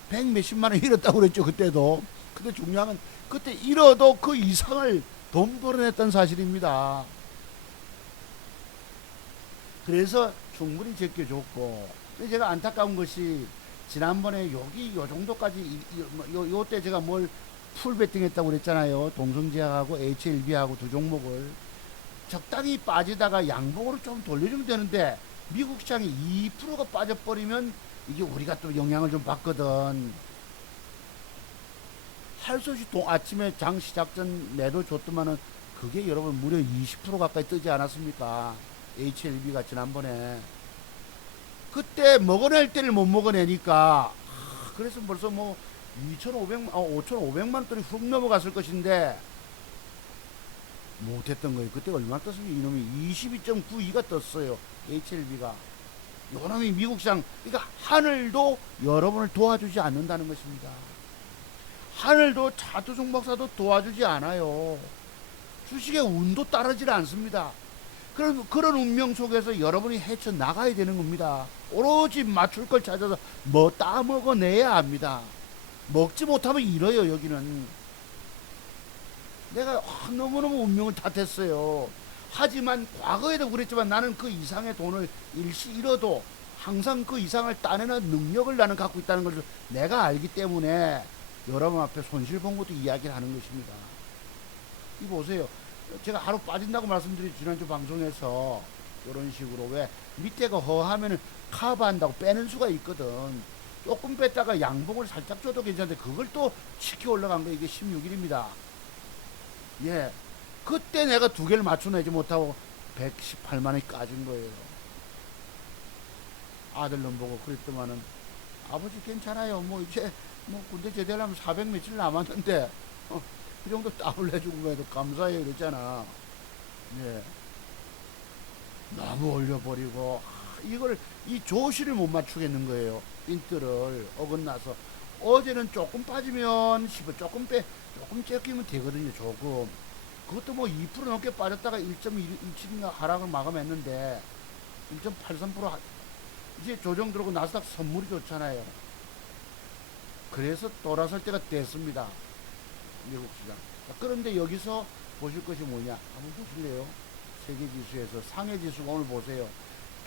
100 몇십만 원 잃었다고 그랬죠. 그때도. 근데 중요한 건 그때 잃어도 그 이상을 돈 벌어냈던 사실입니다. 그래서 충분히 제껴줬고. 근데 제가 안타까운 것이 지난번에 여기 요 정도까지 요때 제가 뭘 풀베팅 했다고 그랬잖아요. 동성제약하고 HLB하고 두 종목을 적당히 빠지다가 양봉으로 좀 돌려주면 되는데 미국 시장이 2%가 빠져버리면 이게 우리가 또 영향을 좀 받거든. 할 수 없이 아침에 장 시작 전 매도 줬더만은 그게 여러분 무려 20% 가까이 뜨지 않았습니까? HLB가 지난번에. 그때 먹어낼 때를 못 먹어내니까 그래서 벌써 5,500만 돈이 훅 넘어갔을 것인데 못했던 거예요. 그때 얼마 떴습니까? 이놈이 22.92가 떴어요. HLB가. 이놈이 미국 시장, 그러니까 하늘도 여러분을 도와주지 않는다는 것입니다. 하늘도 차두종 박사도 도와주지 않아요. 주식의 운도 따르질 않습니다. 그런 운명 속에서 여러분이 헤쳐나가야 되는 겁니다. 오로지 맞출 걸 찾아서 따먹어내야 합니다. 먹지 못하면 잃어요. 여기는 내가 너무너무 운명을 탓했어요. 하지만 과거에도 그랬지만 나는 그 이상의 돈을 일시 잃어도 항상 그 이상을 따내는 능력을 나는 갖고 있다는 것을 내가 알기 때문에 여러분 앞에 손실 본 것도 이야기를 하는 것입니다. 이 보세요. 제가 하루 빠진다고 말씀드린 지난주 방송에서 이런 식으로 왜 밑에가 허하면은 커버한다고 빼는 수가 있거든. 조금 뺐다가 양봉을 살짝 줘도 괜찮은데 그걸 또 치켜 올라간 거 이게 16일입니다. 예. 그때 내가 두 개를 맞춰내지 못하고 118만원이 까진 거예요. 아들놈 보고 그랬더만은 아버지 괜찮아요. 이제 군대 제대하려면 400 며칠 남았는데 그 정도 따블 해주고 해도 감사해요 그랬잖아. 예. 너무 올려버리고 이 조시를 못 맞추겠는 거예요. 인트를 어긋나서 어제는 조금 빠지면 조금 째끼면 되거든요. 조금. 그것도 2% 넘게 빠졌다가 1.17인가 하락을 마감했는데 1.83% 이제 조정 들어오고 나스닥 선물이 좋잖아요. 그래서 돌아설 때가 됐습니다. 미국 시장. 그런데 여기서 보실 것이 뭐냐 한번 보실래요? 세계지수에서 상해지수가 오늘 보세요.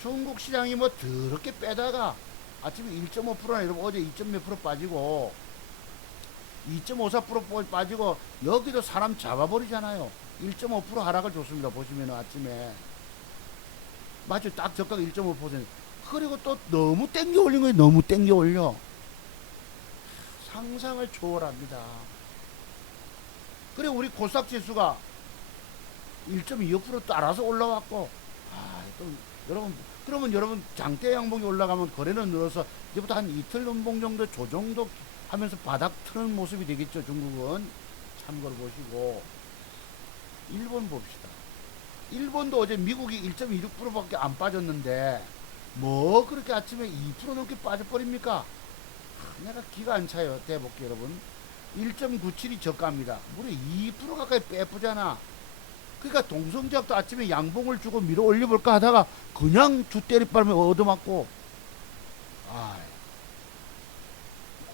중국 시장이 더럽게 빼다가 아침에 1.5%나 여러분 어제 2. 몇 프로 빠지고 2.54% 빠지고 여기도 사람 잡아버리잖아요. 1.5% 하락을 줬습니다. 보시면은 아침에 맞죠? 딱 저가 1.5%. 그리고 또 너무 땡겨 올린 거예요. 너무 땡겨 올려. 상상을 초월합니다. 그리고 우리 코스닥 지수가 1.25% 따라서 올라왔고, 또 여러분, 그러면 여러분 장대 양봉이 올라가면 거래는 늘어서 이제부터 한 이틀 연봉 정도 조정도 하면서 바닥 트는 모습이 되겠죠. 중국은 참고로 보시고. 일본 봅시다. 일본도 어제 미국이 1.26%밖에 안 빠졌는데 뭐 그렇게 아침에 2% 넘게 빠져버립니까? 내가 기가 안 차요. 대볼게요 여러분. 1.97이 저가입니다. 무려 2% 가까이 빼쁘잖아. 그러니까 동성제약도 아침에 양봉을 주고 밀어 올려볼까 하다가 그냥 주 때리바람에 얻어맞고,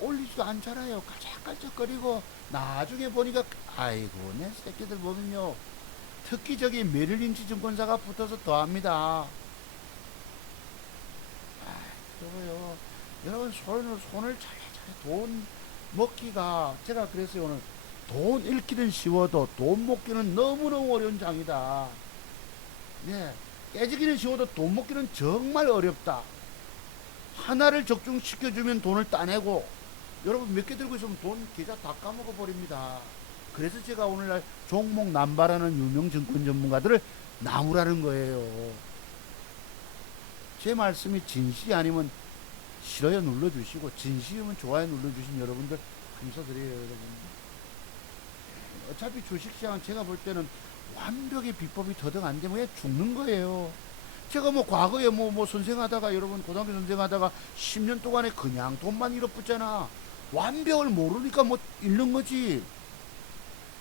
올리지도 않잖아요. 깔짝깔짝거리고 나중에 보니까 아이고 내 새끼들 보면요, 특히 저기 메릴린치 증권사가 붙어서 더합니다. 여보요, 여러분 손을 잘해 돈 먹기가, 제가 그랬어요 오늘. 돈 잃기는 쉬워도 돈 먹기는 너무너무 어려운 장이다. 네, 깨지기는 쉬워도 돈 먹기는 정말 어렵다. 하나를 적중시켜주면 돈을 따내고, 여러분 몇 개 들고 있으면 돈 계좌 다 까먹어 버립니다. 그래서 제가 오늘날 종목 남발하는 유명 증권 전문가들을 나무라는 거예요. 제 말씀이 진실이 아니면 싫어요 눌러주시고, 진실이면 좋아요 눌러주신 여러분들 감사드려요. 여러분, 어차피 주식시장은 제가 볼 때는 완벽히 비법이 더덕 안 되면 그냥 죽는 거예요. 제가 뭐 과거에 뭐 선생하다가, 여러분 고등학교 선생하다가 10년 동안에 그냥 돈만 잃어붙잖아. 완벽을 모르니까 뭐 잃는 거지.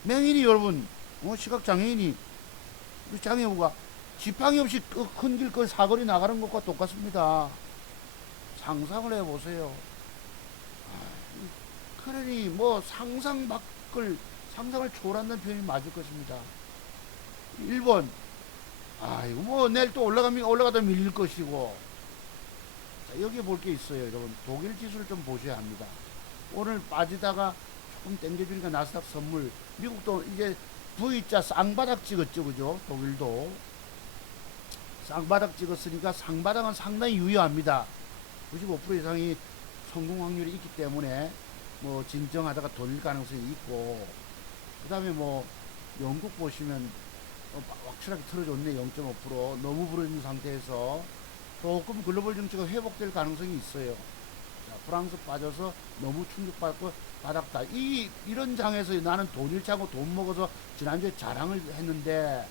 맹인이 여러분, 시각장애인이, 장애우가 지팡이 없이 큰 길 그 사거리 나가는 것과 똑같습니다. 상상을 해보세요. 그러니 뭐 상상을 초월한다는 표현이 맞을 것입니다. 1번, 이거 뭐 내일 또 올라가다 밀릴 것이고. 자, 여기 볼 게 있어요. 여러분, 독일 지수를 좀 보셔야 합니다. 오늘 빠지다가 조금 땡겨주니까 나스닥 선물. 미국도 이제 V자 쌍바닥 찍었죠, 그죠? 독일도 쌍바닥 찍었으니까 상바닥은 상당히 유효합니다. 95% 이상이 성공 확률이 있기 때문에 뭐 진정하다가 돌릴 가능성이 있고, 그 다음에 뭐 영국 보시면 확실하게 틀어줬네. 0.5% 너무 부러진 상태에서 조금 글로벌 정치가 회복될 가능성이 있어요. 자, 프랑스 빠져서 너무 충격받고 바닥다. 이런 장에서 나는 돈 잃지 않고 돈 먹어서 지난주에 자랑을 했는데,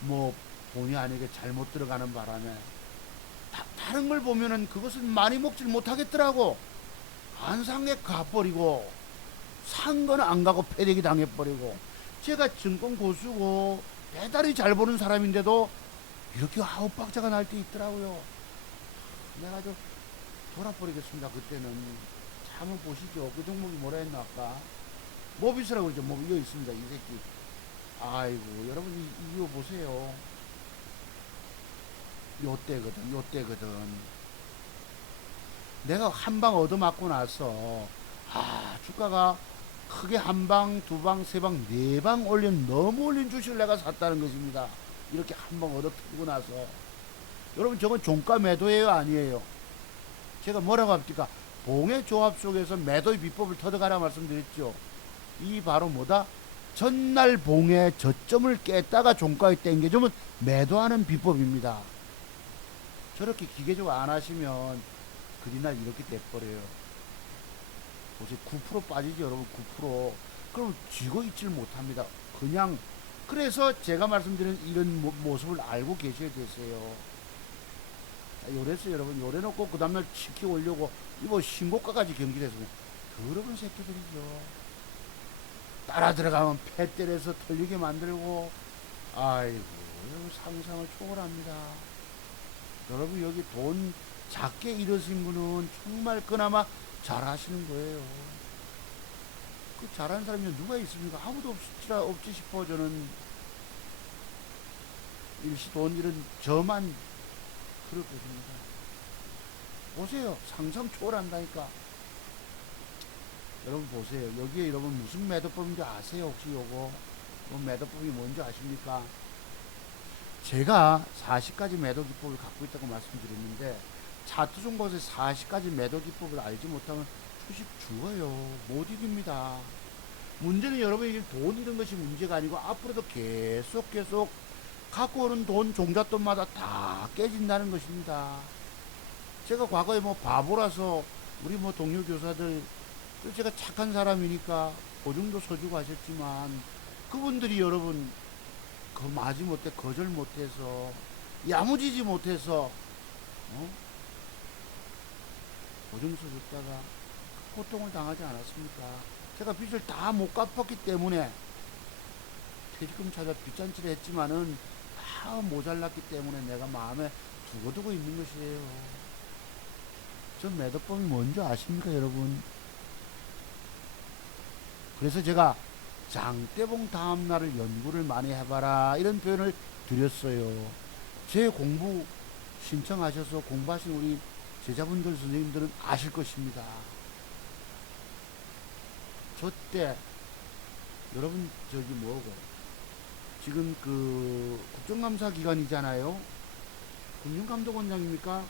뭐 본의 아니게 잘못 들어가는 바람에 다른 걸 보면은 그것은 많이 먹질 못하겠더라고. 한상에 가버리고 산 거는 안 가고 패대기 당해버리고. 제가 증권 고수고 대단히 잘 보는 사람인데도 이렇게 아웃박자가 날 때 있더라고요. 내가 좀 돌아버리겠습니다. 그때는. 자, 한번 보시죠. 그 종목이 뭐라 했나 아까. 모비스라고 그러죠. 뭐 이거 있습니다. 이 새끼. 아이고 여러분 이거 보세요. 요때거든. 내가 한 방 얻어맞고 나서 주가가 크게 한 방, 두 방, 세 방, 네 방 너무 올린 주식을 내가 샀다는 것입니다. 이렇게 한 방 얻어뜨리고 나서. 여러분 저건 종가 매도예요, 아니에요? 제가 뭐라고 합니까? 봉의 조합 속에서 매도의 비법을 터득하라 말씀드렸죠. 이 바로 뭐다? 전날 봉의 저점을 깼다가 종가에 땡겨주면 매도하는 비법입니다. 저렇게 기계적으로 안 하시면 그리날 이렇게 돼버려요. 보세요. 9% 빠지죠, 여러분. 9%. 그럼 쥐고 있지를 못합니다. 그냥. 그래서 제가 말씀드린 이런 모습을 알고 계셔야 되세요. 요랬어요, 여러분. 요래놓고 그 다음날 치키 올려고 이거 신고가까지 경질했으면 더러운 새끼들이죠. 따라 들어가면 패 때려서 털리게 만들고. 아이고, 상상을 초월합니다. 여러분 여기 돈 작게 잃으신 분은 정말 그나마 잘하시는 거예요. 그 잘하는 사람이 누가 있습니까? 아무도 없지 싶어. 저는 일시 돈 잃은 저만 그럴 것입니다. 보세요. 상상 초월한다니까. 여러분 보세요. 여기에 여러분 무슨 매도법인지 아세요? 혹시 요거 매도법이 뭔지 아십니까? 제가 40가지 매도 기법을 갖고 있다고 말씀드렸는데 차트 종목에서 40가지 매도 기법을 알지 못하면 주식 죽어요. 못 이깁니다. 문제는 여러분이 돈 잃은 것이 문제가 아니고 앞으로도 계속 갖고 오는 돈, 종잣돈마다 다 깨진다는 것입니다. 제가 과거에 뭐 바보라서 우리 뭐 동료 교사들, 제가 착한 사람이니까 보증도 서주고 하셨지만 그분들이 여러분 그 마지 못해 거절 못해서 야무지지 못해서 보증서 줬다가 고통을 당하지 않았습니까? 제가 빚을 다 못 갚았기 때문에 퇴직금 찾아 빚잔치를 했지만은 다 모자랐기 때문에 내가 마음에 두고두고 있는 것이에요. 저 매도법이 뭔지 아십니까 여러분? 그래서 제가 장대봉 다음날을 연구를 많이 해봐라 이런 표현을 드렸어요. 제 공부 신청하셔서 공부하신 우리 제자분들 선생님들은 아실 것입니다. 저 때 여러분 저기 뭐고 지금 그 국정감사 기간이잖아요. 금융감독원장입니까?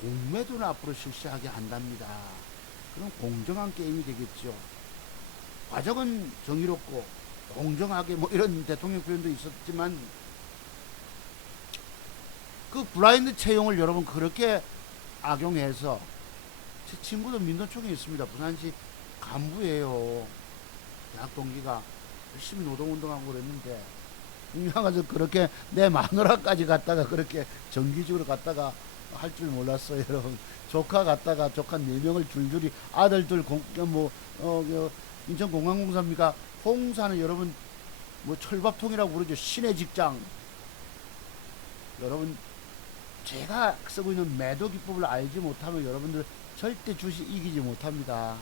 공매도를 앞으로 실시하게 한답니다. 그럼 공정한 게임이 되겠죠. 과정은 정의롭고 공정하게 뭐 이런 대통령 표현도 있었지만 그 블라인드 채용을 여러분 그렇게 악용해서 제 친구도 민노총에 있습니다. 부산시 간부예요. 대학 동기가 열심히 노동운동하고 그랬는데 분명하서 그렇게 내 마누라까지 갔다가 그렇게 정기직으로 갔다가 할 줄 몰랐어요. 여러분 조카 갔다가 조카 4명을 줄줄이 아들들 인천공항공사입니까? 홍사는 여러분 뭐 철밥통이라고 부르죠. 신의 직장. 여러분 제가 쓰고 있는 매도 기법을 알지 못하면 여러분들 절대 주식 이기지 못합니다.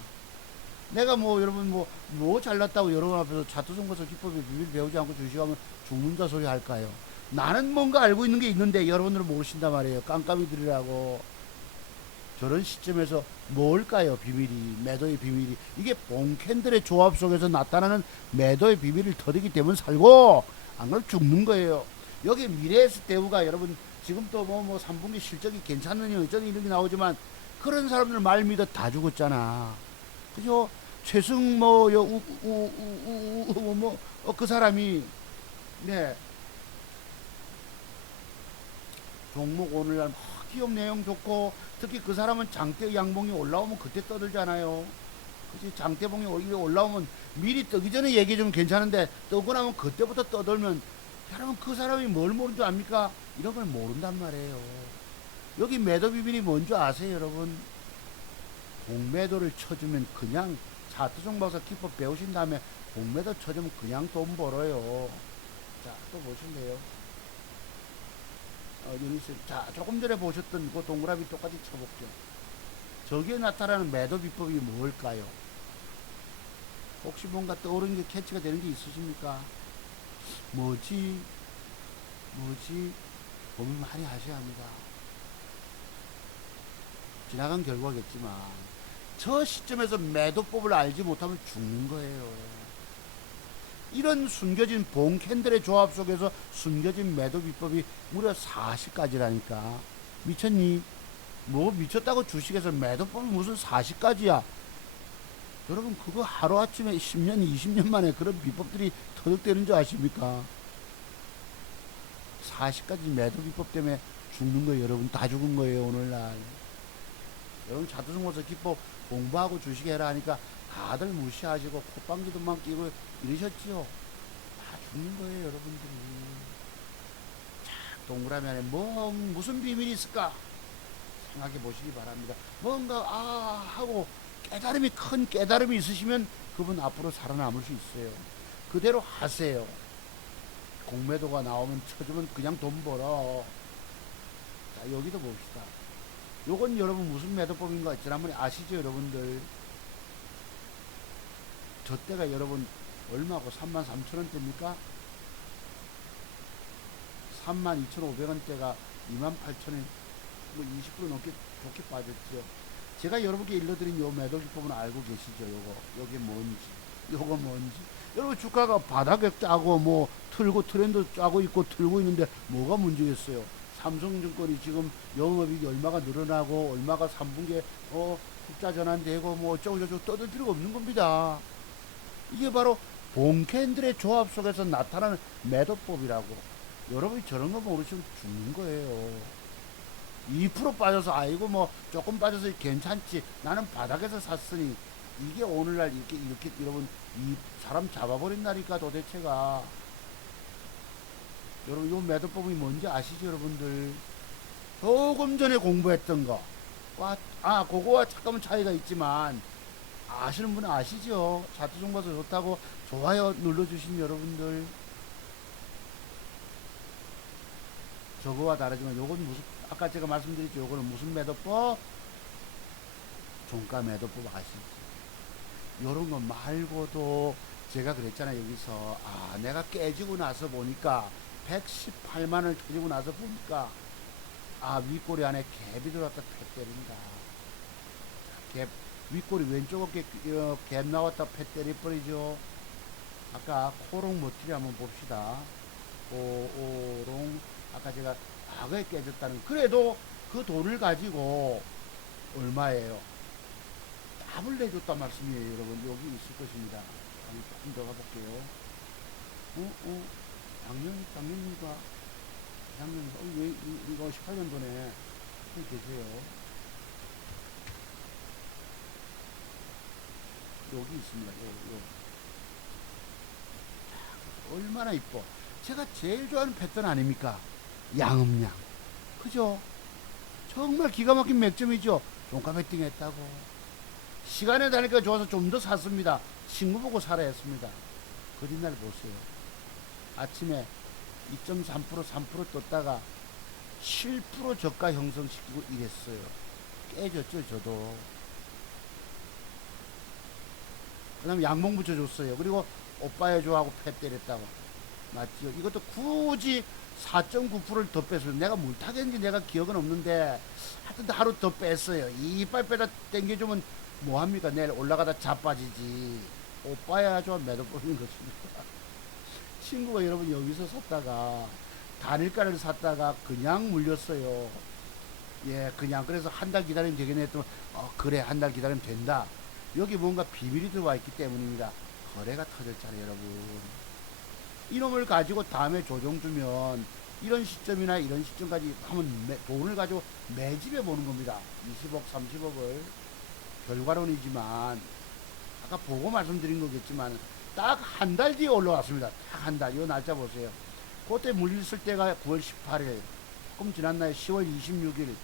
내가 뭐 여러분 뭐 잘났다고 여러분 앞에서 차트선거서 기법의 비밀 배우지 않고 주식하면 죽는다 소리 할까요? 나는 뭔가 알고 있는 게 있는데 여러분들은 모르신단 말이에요. 깜깜이들이라고. 저런 시점에서 뭘까요? 비밀이, 매도의 비밀이. 이게 봉캔들의 조합 속에서 나타나는 매도의 비밀을 터득이 되면 살고 안 그러면 죽는 거예요. 여기 미래에서 대우가 여러분 지금 또 뭐 3분기 실적이 괜찮느니 어쩌니 이렇게 나오지만 그런 사람들 말 믿어 다 죽었잖아. 그죠? 최승 그 사람이 네 종목 오늘날 기업 내용 좋고 특히 그 사람은 장대 양봉이 올라오면 그때 떠들잖아요. 그치? 장대봉이 올라오면 미리 뜨기 전에 얘기해주면 괜찮은데 뜨고 나면 그때부터 떠들면 여러분 그 사람이 뭘 모르는 줄 압니까? 이런 걸 모른단 말이에요. 여기 매도 비밀이 뭔지 아세요 여러분? 공매도를 쳐주면 그냥 차트 종목에서 기법 배우신 다음에 공매도 쳐주면 그냥 돈 벌어요. 자, 또 보실래요? 자, 조금 전에 보셨던 그 동그라미 똑같이 쳐볼게요. 저기에 나타나는 매도 비법이 뭘까요? 혹시 뭔가 떠오르는 게 캐치가 되는 게 있으십니까? 뭐지? 고민 많이 하셔야 합니다. 지나간 결과겠지만 저 시점에서 매도법을 알지 못하면 죽는 거예요. 이런 숨겨진 봉캔들의 조합 속에서 숨겨진 매도 비법이 무려 40가지라니까. 미쳤니? 뭐 미쳤다고 주식에서 매도법이 무슨 40가지야. 여러분 그거 하루아침에 10년 20년 만에 그런 비법들이 터득되는 줄 아십니까? 40가지 매도 비법 때문에 죽는 거예요. 여러분 다 죽은 거예요 오늘날. 여러분 차트종목에서 기법 공부하고 주식해라 하니까 다들 무시하시고 콧방귀도만 끼고 이러셨지요. 다 죽는 거예요 여러분들이. 자, 동그라미 안에 무슨 비밀이 있을까 생각해 보시기 바랍니다. 뭔가 하고 깨달음이 큰 깨달음이 있으시면 그분 앞으로 살아남을 수 있어요. 그대로 하세요. 공매도가 나오면 쳐주면 그냥 돈 벌어. 자, 여기도 봅시다. 요건 여러분 무슨 매도법인가 지난번에 아시죠 여러분들? 저 때가 여러분 얼마고 33,000원대입니까? 32,500원대가 28,000원 뭐 20% 넘게 좋게 빠졌죠. 제가 여러분께 일러드린 요 매도 기법은 알고 계시죠? 요게 뭔지, 요거 뭔지. 여러분 주가가 바닥에 짜고 뭐 틀고 트렌드 짜고 있고 틀고 있는데 뭐가 문제겠어요? 삼성증권이 지금 영업이익이 얼마가 늘어나고 얼마가 3분기에 국자 전환되고 뭐 어쩌고저쩌고 떠들 필요가 없는 겁니다. 이게 바로 본캔들의 조합 속에서 나타나는 매도법이라고. 여러분이 저런 거 모르시면 죽는 거예요. 2% 빠져서 아이고 뭐 조금 빠져서 괜찮지, 나는 바닥에서 샀으니, 이게 오늘날 이렇게 여러분 이 사람 잡아버린다니까. 도대체가 여러분 요 매도법이 뭔지 아시죠? 여러분들 조금 전에 공부했던 거, 그거와 잠깐만 차이가 있지만 아시는 분은 아시죠? 차트 정보가 좋다고 좋아요 눌러주신 여러분들, 저거와 다르지만 요건 무슨, 아까 제가 말씀드렸죠. 요거는 무슨 매도법? 종가 매도법 아시죠? 요런 거 말고도 제가 그랬잖아요. 여기서 내가 깨지고 나서 보니까 118만을 터지고 나서 보니까 윗꼬리 안에 갭이 들어왔다 패 때린다. 갭, 윗꼬리 왼쪽 어깨 갭 나왔다 패 때려버리죠. 아까 코롱 머티리 한번 봅시다. 오롱, 아까 제가 과거에 깨졌다는, 그래도 그 돈을 가지고 얼마예요? 답을 내줬단 말씀이에요. 여러분 여기 있을 것입니다. 조금 더 가볼게요. 작년인가 왜 이거 18년도네. 여기 계세요. 여기 있습니다. 얼마나 이뻐. 제가 제일 좋아하는 패턴 아닙니까? 양음양. 그죠? 정말 기가 막힌 맥점이죠. 종가 베팅 했다고. 시간에 다니까 좋아서 좀 더 샀습니다. 친구 보고 사라 했습니다. 거짓말 보세요. 아침에 2.3% 3% 떴다가 7% 저가 형성시키고 이랬어요. 깨졌죠. 저도. 그 다음에 양봉 붙여줬어요. 그리고 오빠의 조하고 패 때렸다고. 맞죠? 이것도 굳이 4.9%를 더 뺐어요. 내가 뭘 타겠는지 내가 기억은 없는데 하여튼 하루 더 뺐어요. 이빨 빼다 땡겨주면 뭐합니까? 내일 올라가다 자빠지지. 오빠야 좋아 매도 뽑는 것입니다. 친구가 여러분 여기서 샀다가 단일가를 샀다가 그냥 물렸어요. 예, 그냥. 그래서 한 달 기다리면 되겠네 했더니 그래, 한 달 기다리면 된다. 여기 뭔가 비밀이 들어와 있기 때문입니다. 거래가 터졌잖아요. 여러분 이놈을 가지고 다음에 조정 주면 이런 시점이나 이런 시점까지 하면 돈을 가지고 매집해 보는 겁니다. 20억 30억을. 결과론이지만 아까 보고 말씀드린 거겠지만 딱 한 달 뒤에 올라왔습니다. 딱 한 달. 이 날짜 보세요. 그때 물렸을 때가 9월 18일. 조금 지났나요? 10월 26일.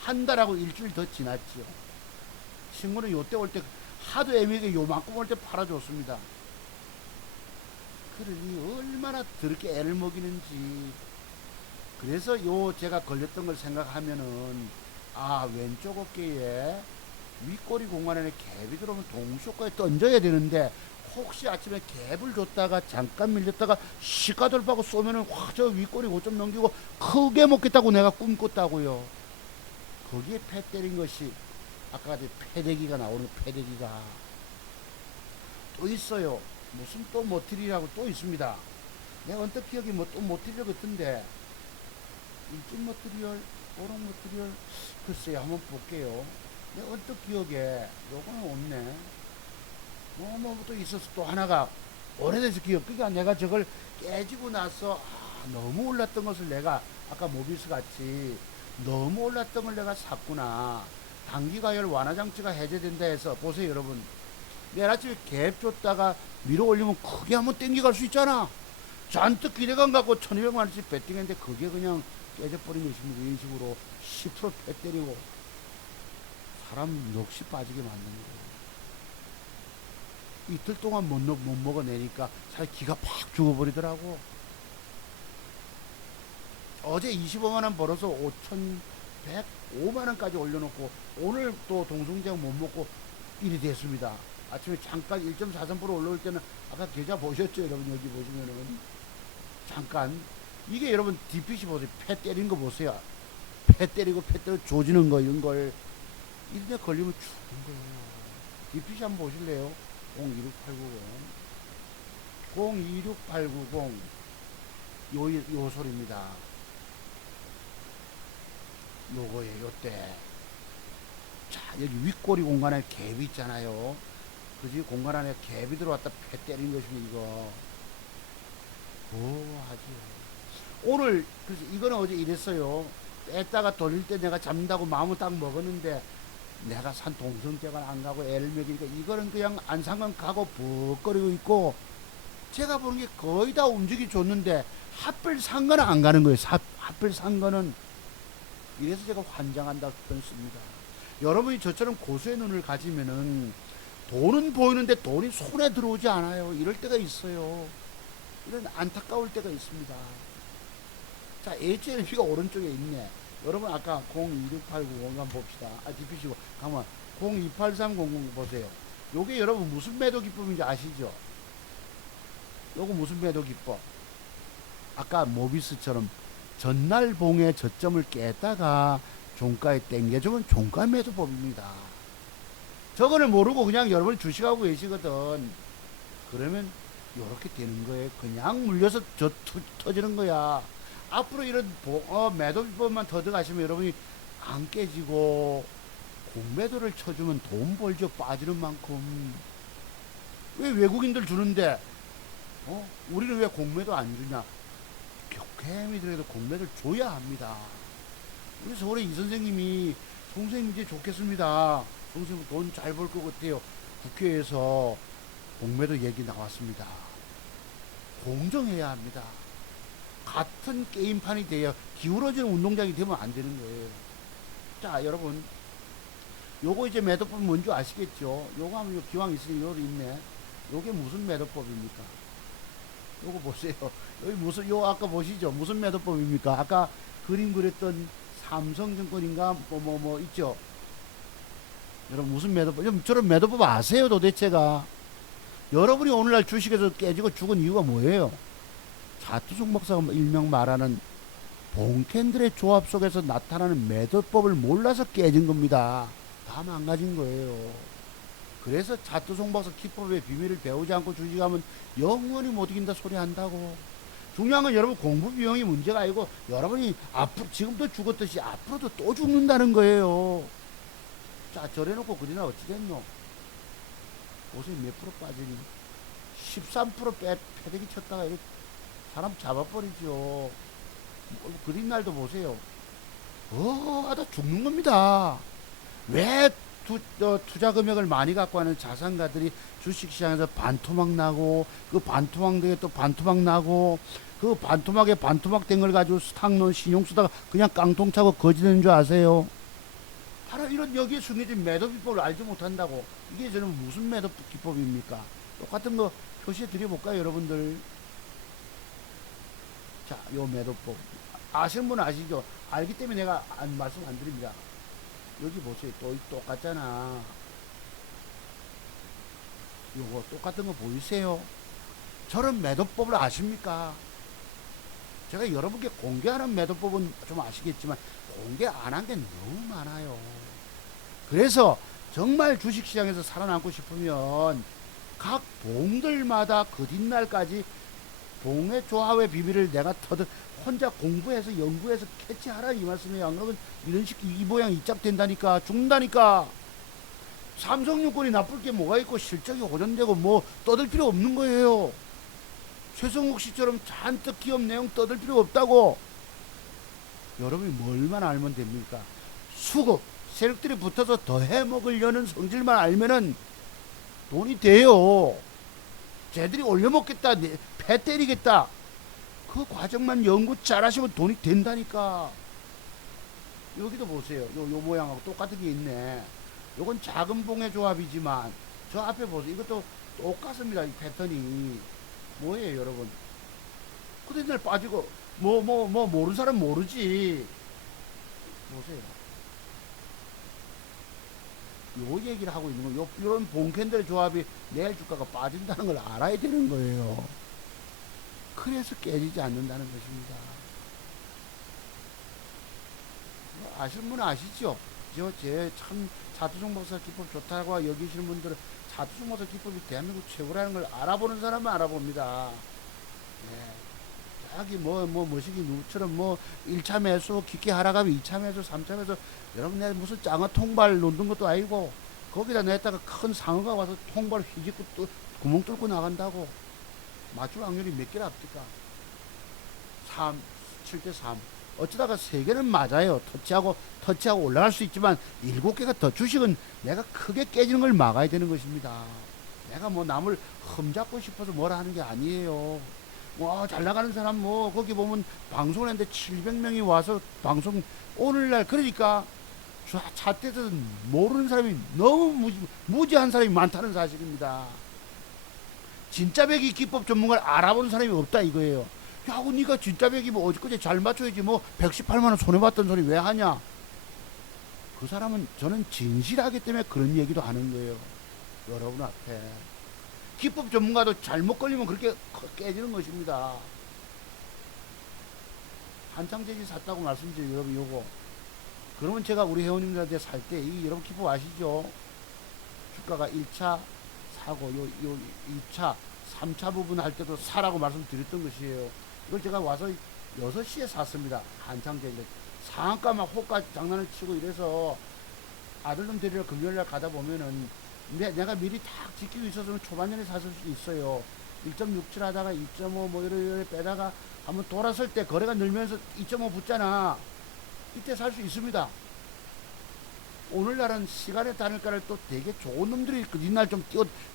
한 달하고 일주일 더 지났지요. 친구는 요때 올 때 하도 애매하게 요만큼 올 때 팔아줬습니다. 그러니 얼마나 더럽게 애를 먹이는지. 그래서 제가 걸렸던 걸 생각하면은 왼쪽 어깨에 윗꼬리 공간 안에 갭이 들어오면 동시효과에 던져야 되는데 혹시 아침에 갭을 줬다가 잠깐 밀렸다가 시가 돌파하고 쏘면은 확 저 윗꼬리 5점 넘기고 크게 먹겠다고 내가 꿈꿨다고요. 거기에 패 때린 것이 아까 같이 패대기가 나오는, 패대기가 또 있어요. 무슨 또 모티리라고 또 있습니다. 내가 언뜻 기억이 또 모티리얼 같은데, 일진 모티리얼, 오롱 모티리얼, 글쎄요, 한번 볼게요. 내 언뜻 기억에 요거는 없네. 또 있어서 또 하나가 오래돼서 기억. 그러니까 내가 저걸 깨지고 나서 너무 올랐던 것을 내가 아까 모비스 같이 너무 올랐던 걸 내가 샀구나. 단기가열 완화장치가 해제된다 해서 보세요 여러분. 내일 아침에 갭 줬다가 밀어 올리면 크게 한번 땡겨갈 수 있잖아. 잔뜩 기대감 갖고 1200만원씩 배팅했는데 그게 그냥 깨져버린 것입니다. 이런 식으로 10% 패 때리고 사람 넋이 빠지게 만드는 거예요. 이틀 동안 못 먹어내니까 사실 기가 팍 죽어버리더라고. 어제 25만원 벌어서 5,105만원까지 올려놓고 오늘 또 동승제약 못 먹고 일이 됐습니다. 아침에 잠깐 1.43% 올라올 때는 아까 계좌 보셨죠 여러분? 여기 보시면은 잠깐 이게 여러분 DPC 보세요. 패 때린 거 보세요. 폐 때리고 조지는 거 이런 걸 일에 걸리면 죽는 거예요. DPC 한번 보실래요? 026890 요 소리입니다. 요거예요. 요때 자 여기 윗꼬리 공간에 갭이 있잖아요. 그지? 공간 안에 갭이 들어왔다 폐 때린 것이면 이거 하지. 오늘 그래서 이거는 어제 이랬어요. 뺐다가 돌릴 때 내가 잠다고 마음을 딱 먹었는데 내가 산 동성대관 안 가고 애를 먹이니까 이거는 그냥 안상관 가고 벅거리고 있고 제가 보는 게 거의 다 움직이 줬는데 하필 산 거는 안 가는 거예요. 하필 산 거는. 이래서 제가 환장한다 그랬습니다. 여러분이 저처럼 고수의 눈을 가지면은 돈은 보이는데 돈이 손에 들어오지 않아요. 이럴 때가 있어요. 이런 안타까울 때가 있습니다. 자, HLP가 오른쪽에 있네. 여러분 아까 026890 한번 봅시다. DPC 가만 028300 보세요. 요게 여러분 무슨 매도 기법인지 아시죠? 요거 무슨 매도 기법? 아까 모비스처럼 전날 봉의 저점을 깼다가 종가에 땡겨주면 종가 매도법입니다. 저거를 모르고 그냥 여러분이 주식하고 계시거든. 그러면 요렇게 되는 거예요. 그냥 물려서 터지는 거야. 앞으로 이런 매도 비법만 터득하시면 여러분이 안 깨지고 공매도를 쳐주면 돈 벌죠. 빠지는 만큼. 왜 외국인들 주는데 우리는 왜 공매도 안 주냐? 격해미들에도 공매도를 줘야 합니다. 우리 서울에 이 선생님이 선생님 이제 좋겠습니다. 선생님 돈 잘 벌 것 같아요. 국회에서 공매도 얘기 나왔습니다. 공정해야 합니다. 같은 게임판이 돼야 기울어지는 운동장이 되면 안 되는 거예요. 자, 여러분, 요거 이제 매도법 뭔지 아시겠죠? 요거 하면 기왕 있으니 요리 있네. 요게 무슨 매도법입니까? 요거 보세요. 여기 무슨, 요 아까 보시죠? 무슨 매도법입니까? 아까 그림 그렸던 삼성증권인가 뭐 있죠? 여러분 무슨 매도법? 저런 매도법 아세요 도대체가? 여러분이 오늘날 주식에서 깨지고 죽은 이유가 뭐예요? 자투숙 목사가 일명 말하는 봉캔들의 조합 속에서 나타나는 매도법을 몰라서 깨진 겁니다. 다 망가진 거예요. 그래서 자투숙 목사 기법의 비밀을 배우지 않고 주식하면 영원히 못 이긴다 소리 한다고. 중요한 건 여러분 공부 비용이 문제가 아니고 여러분이 앞으로 지금도 죽었듯이 앞으로도 또 죽는다는 거예요. 자, 저래놓고 그러나 어찌 됐노? 옷에 몇 프로 빠지니? 13% 패대기 쳤다가 이렇게 사람 잡아버리죠. 그린 날도 보세요. 하다 죽는 겁니다. 왜 투자 금액을 많이 갖고 하는 자산가들이 주식시장에서 반토막 나고 그 반토막 등에 또 반토막 나고 그 반토막에 반토막 된 걸 가지고 스탁론 신용 쓰다가 그냥 깡통 차고 거지되는 줄 아세요? 바로 이런 여기에 숨겨진 매도 기법을 알지 못한다고. 이게 저는 무슨 매도 기법입니까? 똑같은 거 표시해 드려볼까요, 여러분들? 자, 요 매도법 아시는 분은 아시죠? 알기 때문에 내가 말씀 안 드립니다. 여기 보세요. 또 똑같잖아. 요거 똑같은 거 보이세요? 저런 매도법을 아십니까? 제가 여러분께 공개하는 매도법은 좀 아시겠지만 공개 안 한 게 너무 많아요. 그래서 정말 주식시장에서 살아남고 싶으면 각 봉들마다 그 뒷날까지 봉의 조합의 비밀을 내가 혼자 공부해서 연구해서 캐치하라 이 말씀이에요. 안 그러면 이런 식 이 모양 이짭된다니까 죽는다니까. 삼성증권이 나쁠 게 뭐가 있고 실적이 호전되고 뭐 떠들 필요 없는 거예요. 최성욱 씨처럼 잔뜩 기업 내용 떠들 필요 없다고. 여러분이 뭘만 알면 됩니까? 수급 세력들이 붙어서 더 해먹으려는 성질만 알면은 돈이 돼요. 쟤들이 올려먹겠다, 배 때리겠다, 그 과정만 연구 잘하시면 돈이 된다니까. 여기도 보세요. 요 모양하고 똑같은 게 있네. 요건 작은 봉의 조합이지만 저 앞에 보세요. 이것도 똑같습니다. 이 패턴이 뭐예요, 여러분? 그때 날 빠지고 모르는 사람 모르지. 보세요. 요 얘기를 하고 있는 거예요. 이런 봉캔들의 조합이 내일 주가가 빠진다는 걸 알아야 되는 거예요. 그래서 깨지지 않는다는 것입니다. 아시는 분은 아시죠? 제참 차두종 목사 기법 좋다고 여기시는 분들은 차두종 목사 기법이 대한민국 최고라는 걸 알아보는 사람은 알아봅니다. 예. 자기 뭐시기 누구처럼 1차 매수 깊게 하락하면 2차 매수 3차 매수 여러분 내 무슨 짱어 통발 놓는 것도 아니고 거기다 냈다가 큰 상어가 와서 통발 휘짓고 또 구멍 뚫고 나간다고 맞출 확률이 몇 개나 합니까? 3, 7대 3. 어쩌다가 3개는 맞아요. 터치하고 올라갈 수 있지만 7개가 더 주식은 내가 크게 깨지는 걸 막아야 되는 것입니다. 내가 남을 흠잡고 싶어서 뭐라 하는 게 아니에요. 잘 나가는 사람 거기 보면 방송을 했는데 700명이 와서 방송 오늘날 그러니까 차트에서 모르는 사람이 너무 무지한 사람이 많다는 사실입니다. 진짜 배기 기법 전문가를 알아보는 사람이 없다 이거예요. 야, 니가 진짜 배기 어저께 잘 맞춰야지 118만원 손해봤던 소리 왜 하냐? 그 사람은 저는 진실하기 때문에 그런 얘기도 하는 거예요. 여러분 앞에. 기법 전문가도 잘못 걸리면 그렇게 깨지는 것입니다. 한창재지 샀다고 말씀드려요. 여러분 요거. 그러면 제가 우리 회원님들한테 살 때 여러분 기법 아시죠? 주가가 1차 사고 요 2차 3차 부분 할 때도 사라고 말씀드렸던 것이에요. 이걸 제가 와서 6시에 샀습니다. 한창재지 상한가 막 호가 장난을 치고 이래서 아들놈 데리러 금요일날 가다 보면은 내가 미리 딱 지키고 있었으면 초반전에 샀을 수 있어요. 1.67 하다가 2.5 이래 빼다가 한번 돌았을 때 거래가 늘면서 2.5 붙잖아. 이때 살 수 있습니다. 오늘날은 시간의 단일가를 또 되게 좋은 놈들이 이날 좀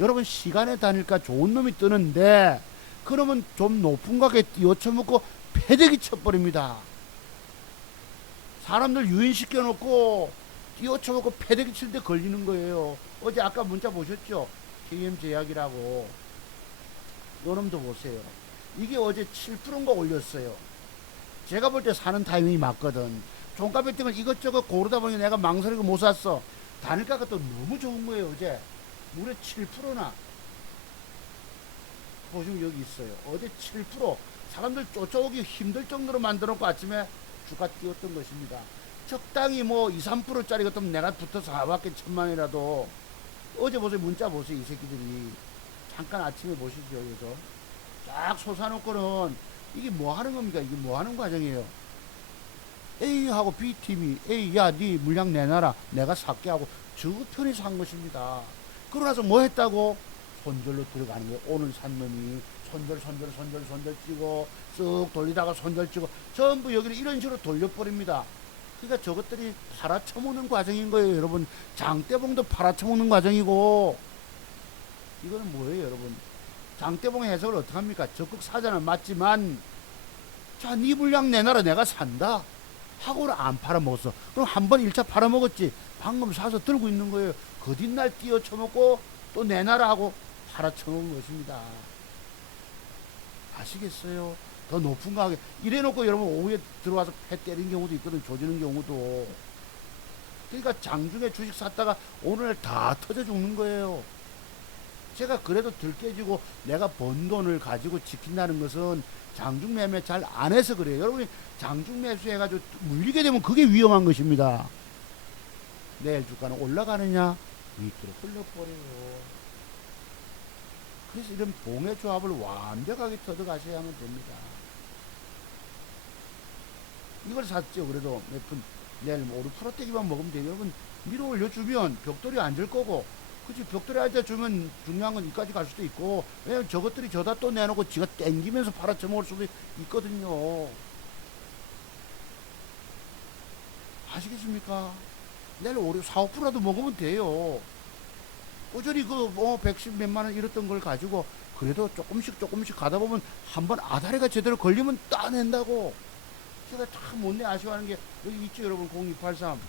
여러분 시간의 단일가 좋은 놈이 뜨는데 그러면 좀 높은 가격에 띄워쳐먹고 패대기 쳐버립니다. 사람들 유인시켜 놓고 띄워쳐먹고 패대기 칠 때 걸리는 거예요. 어제 아까 문자 보셨죠? KM제약이라고. 요놈도 보세요. 이게 어제 7%인가 올렸어요. 제가 볼 때 사는 타이밍이 맞거든. 종가 배팅을 이것저것 고르다 보니 내가 망설이고 못 샀어. 단일가가 또 너무 좋은 거예요. 어제 무려 7%나. 보시면 여기 있어요. 어제 7% 사람들 쫓아오기 힘들 정도로 만들어놓고 아침에 주가 띄웠던 것입니다. 적당히 2, 3%짜리 같으면 내가 붙어서 가봤겠 1000만이라도. 어제 보세요. 문자 보세요. 이 새끼들이. 잠깐 아침에 보시죠. 여기서 쫙 솟아놓고는 이게 뭐 하는 겁니까? 이게 뭐 하는 과정이에요? A하고 B팀이 A 야 네 물량 내놔라 내가 살게 하고 저 편히 산 것입니다. 그러고 나서 뭐 했다고? 손절로 들어가는 거예요. 오늘 산 놈이 손절 찍고 쓱 돌리다가 손절 찍고 전부 여기를 이런 식으로 돌려버립니다. 그러니까 저것들이 팔아쳐먹는 과정인 거예요. 여러분 장대봉도 팔아쳐먹는 과정이고 이거는 뭐예요 여러분? 장대봉의 해석을 어떻게 합니까? 적극 사자는 맞지만 자 네 물량 내놔라 내가 산다 하고는 안 팔아먹었어. 그럼 한 번 1차 팔아먹었지. 방금 사서 들고 있는 거예요. 그 뒷날 띄어쳐먹고 또 내놔라 하고 팔아쳐먹은 것입니다. 아시겠어요? 더 높은 가격 이래놓고 여러분 오후에 들어와서 패 때린 경우도 있거든. 조지는 경우도. 그러니까 장중에 주식 샀다가 오늘 다 터져 죽는 거예요. 제가 그래도 덜 깨지고 내가 번 돈을 가지고 지킨다는 것은 장중 매매 잘 안 해서 그래요. 여러분이 장중 매수해가지고 물리게 되면 그게 위험한 것입니다. 내일 주가는 올라가느냐 밑으로 흘러버려요. 그래서 이런 봉의 조합을 완벽하게 터득하셔야만 됩니다. 이걸 샀죠. 그래도 몇 푼 내일 5%떼기만 먹으면 돼요. 여러분 밀어 올려주면 벽돌이 앉을 거고 그치 벽돌이 앉아 주면 중요한 건 이까지 갈 수도 있고 왜냐면 저것들이 저다 또 내놓고 지가 땡기면서 팔아쳐먹을 수도 있거든요. 아시겠습니까? 내일 4, 5%라도 먹으면 돼요. 꾸준히 110 몇만원 잃었던 걸 가지고 그래도 조금씩 가다 보면 한번 아다리가 제대로 걸리면 따낸다고. 제가 참 못내 아쉬워하는 게 여기 있죠 여러분 0283.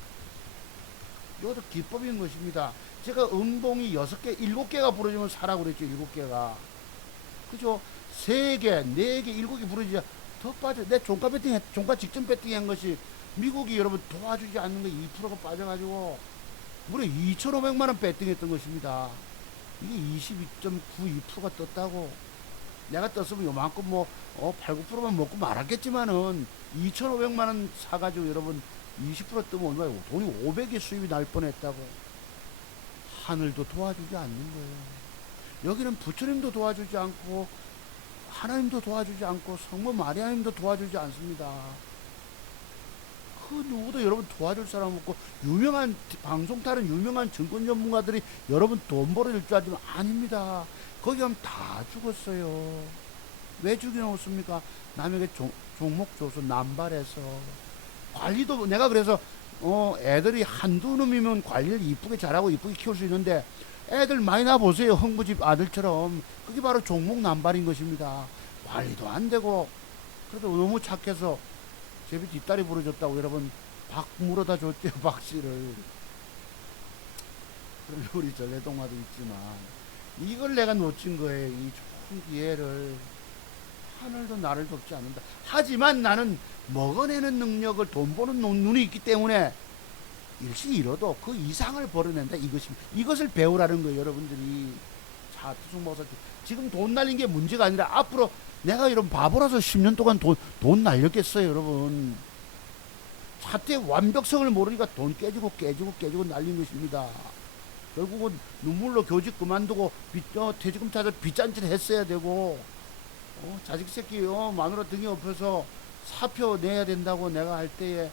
이것도 기법인 것입니다. 제가 음봉이 6개, 7개가 부러지면 사라고 그랬죠. 7개가. 그죠? 3개, 4개, 7개 부러지자 더 빠져. 내 종가 직전 배팅한 것이 미국이 여러분 도와주지 않는 거 2%가 빠져가지고 무려 2,500만원 배팅했던 것입니다. 이게 22.92%가 떴다고. 내가 떴으면 요만큼 8, 9%만 먹고 말았겠지만은 2,500만원 사가지고 여러분 20% 뜨면 얼마예요? 돈이 500의 수입이 날 뻔했다고. 하늘도 도와주지 않는 거예요. 여기는 부처님도 도와주지 않고 하나님도 도와주지 않고 성모 마리아님도 도와주지 않습니다. 그 누구도 여러분 도와줄 사람 없고, 유명한 방송 타는 유명한 증권 전문가들이 여러분 돈 벌어줄 줄 알지만 아닙니다. 거기 가면 다 죽었어요. 왜 죽여놓습니까? 남에게 종목 줘서 남발해서. 관리도 내가 그래서 애들이 한두 놈이면 관리를 이쁘게 잘하고 이쁘게 키울 수 있는데, 애들 많이 낳아보세요. 흥부집 아들처럼. 그게 바로 종목 남발인 것입니다. 관리도 안 되고. 그래도 너무 착해서 제비 뒷다리 부러졌다고 여러분 박 물어다 줬대요. 박씨를. 그런 우리 전래동화도 있지만, 이걸 내가 놓친 거예요. 이 좋은 기회를. 하늘도 나를 돕지 않는다. 하지만 나는 먹어내는 능력을, 돈 버는 눈이 있기 때문에 일시 잃어도 그 이상을 벌어낸다. 이것을 배우라는 거예요. 여러분들이. 자, 투숙 목사, 지금 돈 날린 게 문제가 아니라 앞으로 내가 이런 바보라서 10년 동안 돈 날렸겠어요. 여러분. 차트의 완벽성을 모르니까 돈 깨지고 날린 것입니다. 결국은 눈물로 교직 그만두고 퇴직금 타서 빚잔치를 했어야 되고, 자식 새끼 마누라 등에 업혀서 사표 내야 된다고 내가 할 때에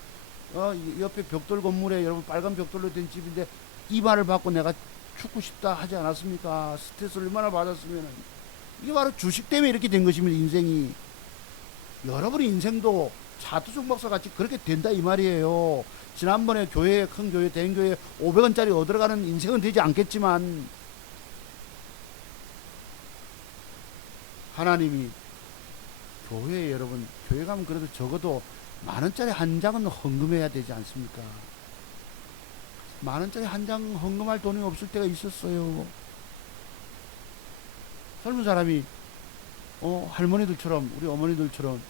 옆에 벽돌 건물에 여러분 빨간 벽돌로 된 집인데 이 말을 받고 내가 죽고 싶다 하지 않았습니까? 스트레스를 얼마나 받았으면. 이게 바로 주식 때문에 이렇게 된 것입니다. 인생이. 여러분의 인생도 차투숙 목사 같이 그렇게 된다 이 말이에요. 지난번에 교회에, 큰 교회, 대형교회에 500원짜리 얻어가는 인생은 되지 않겠지만, 하나님이 교회에, 여러분 교회 가면 그래도 적어도 만원짜리 한 장은 헌금해야 되지 않습니까? 만원짜리 한 장 헌금할 돈이 없을 때가 있었어요. 젊은 사람이 할머니들처럼, 우리 어머니들처럼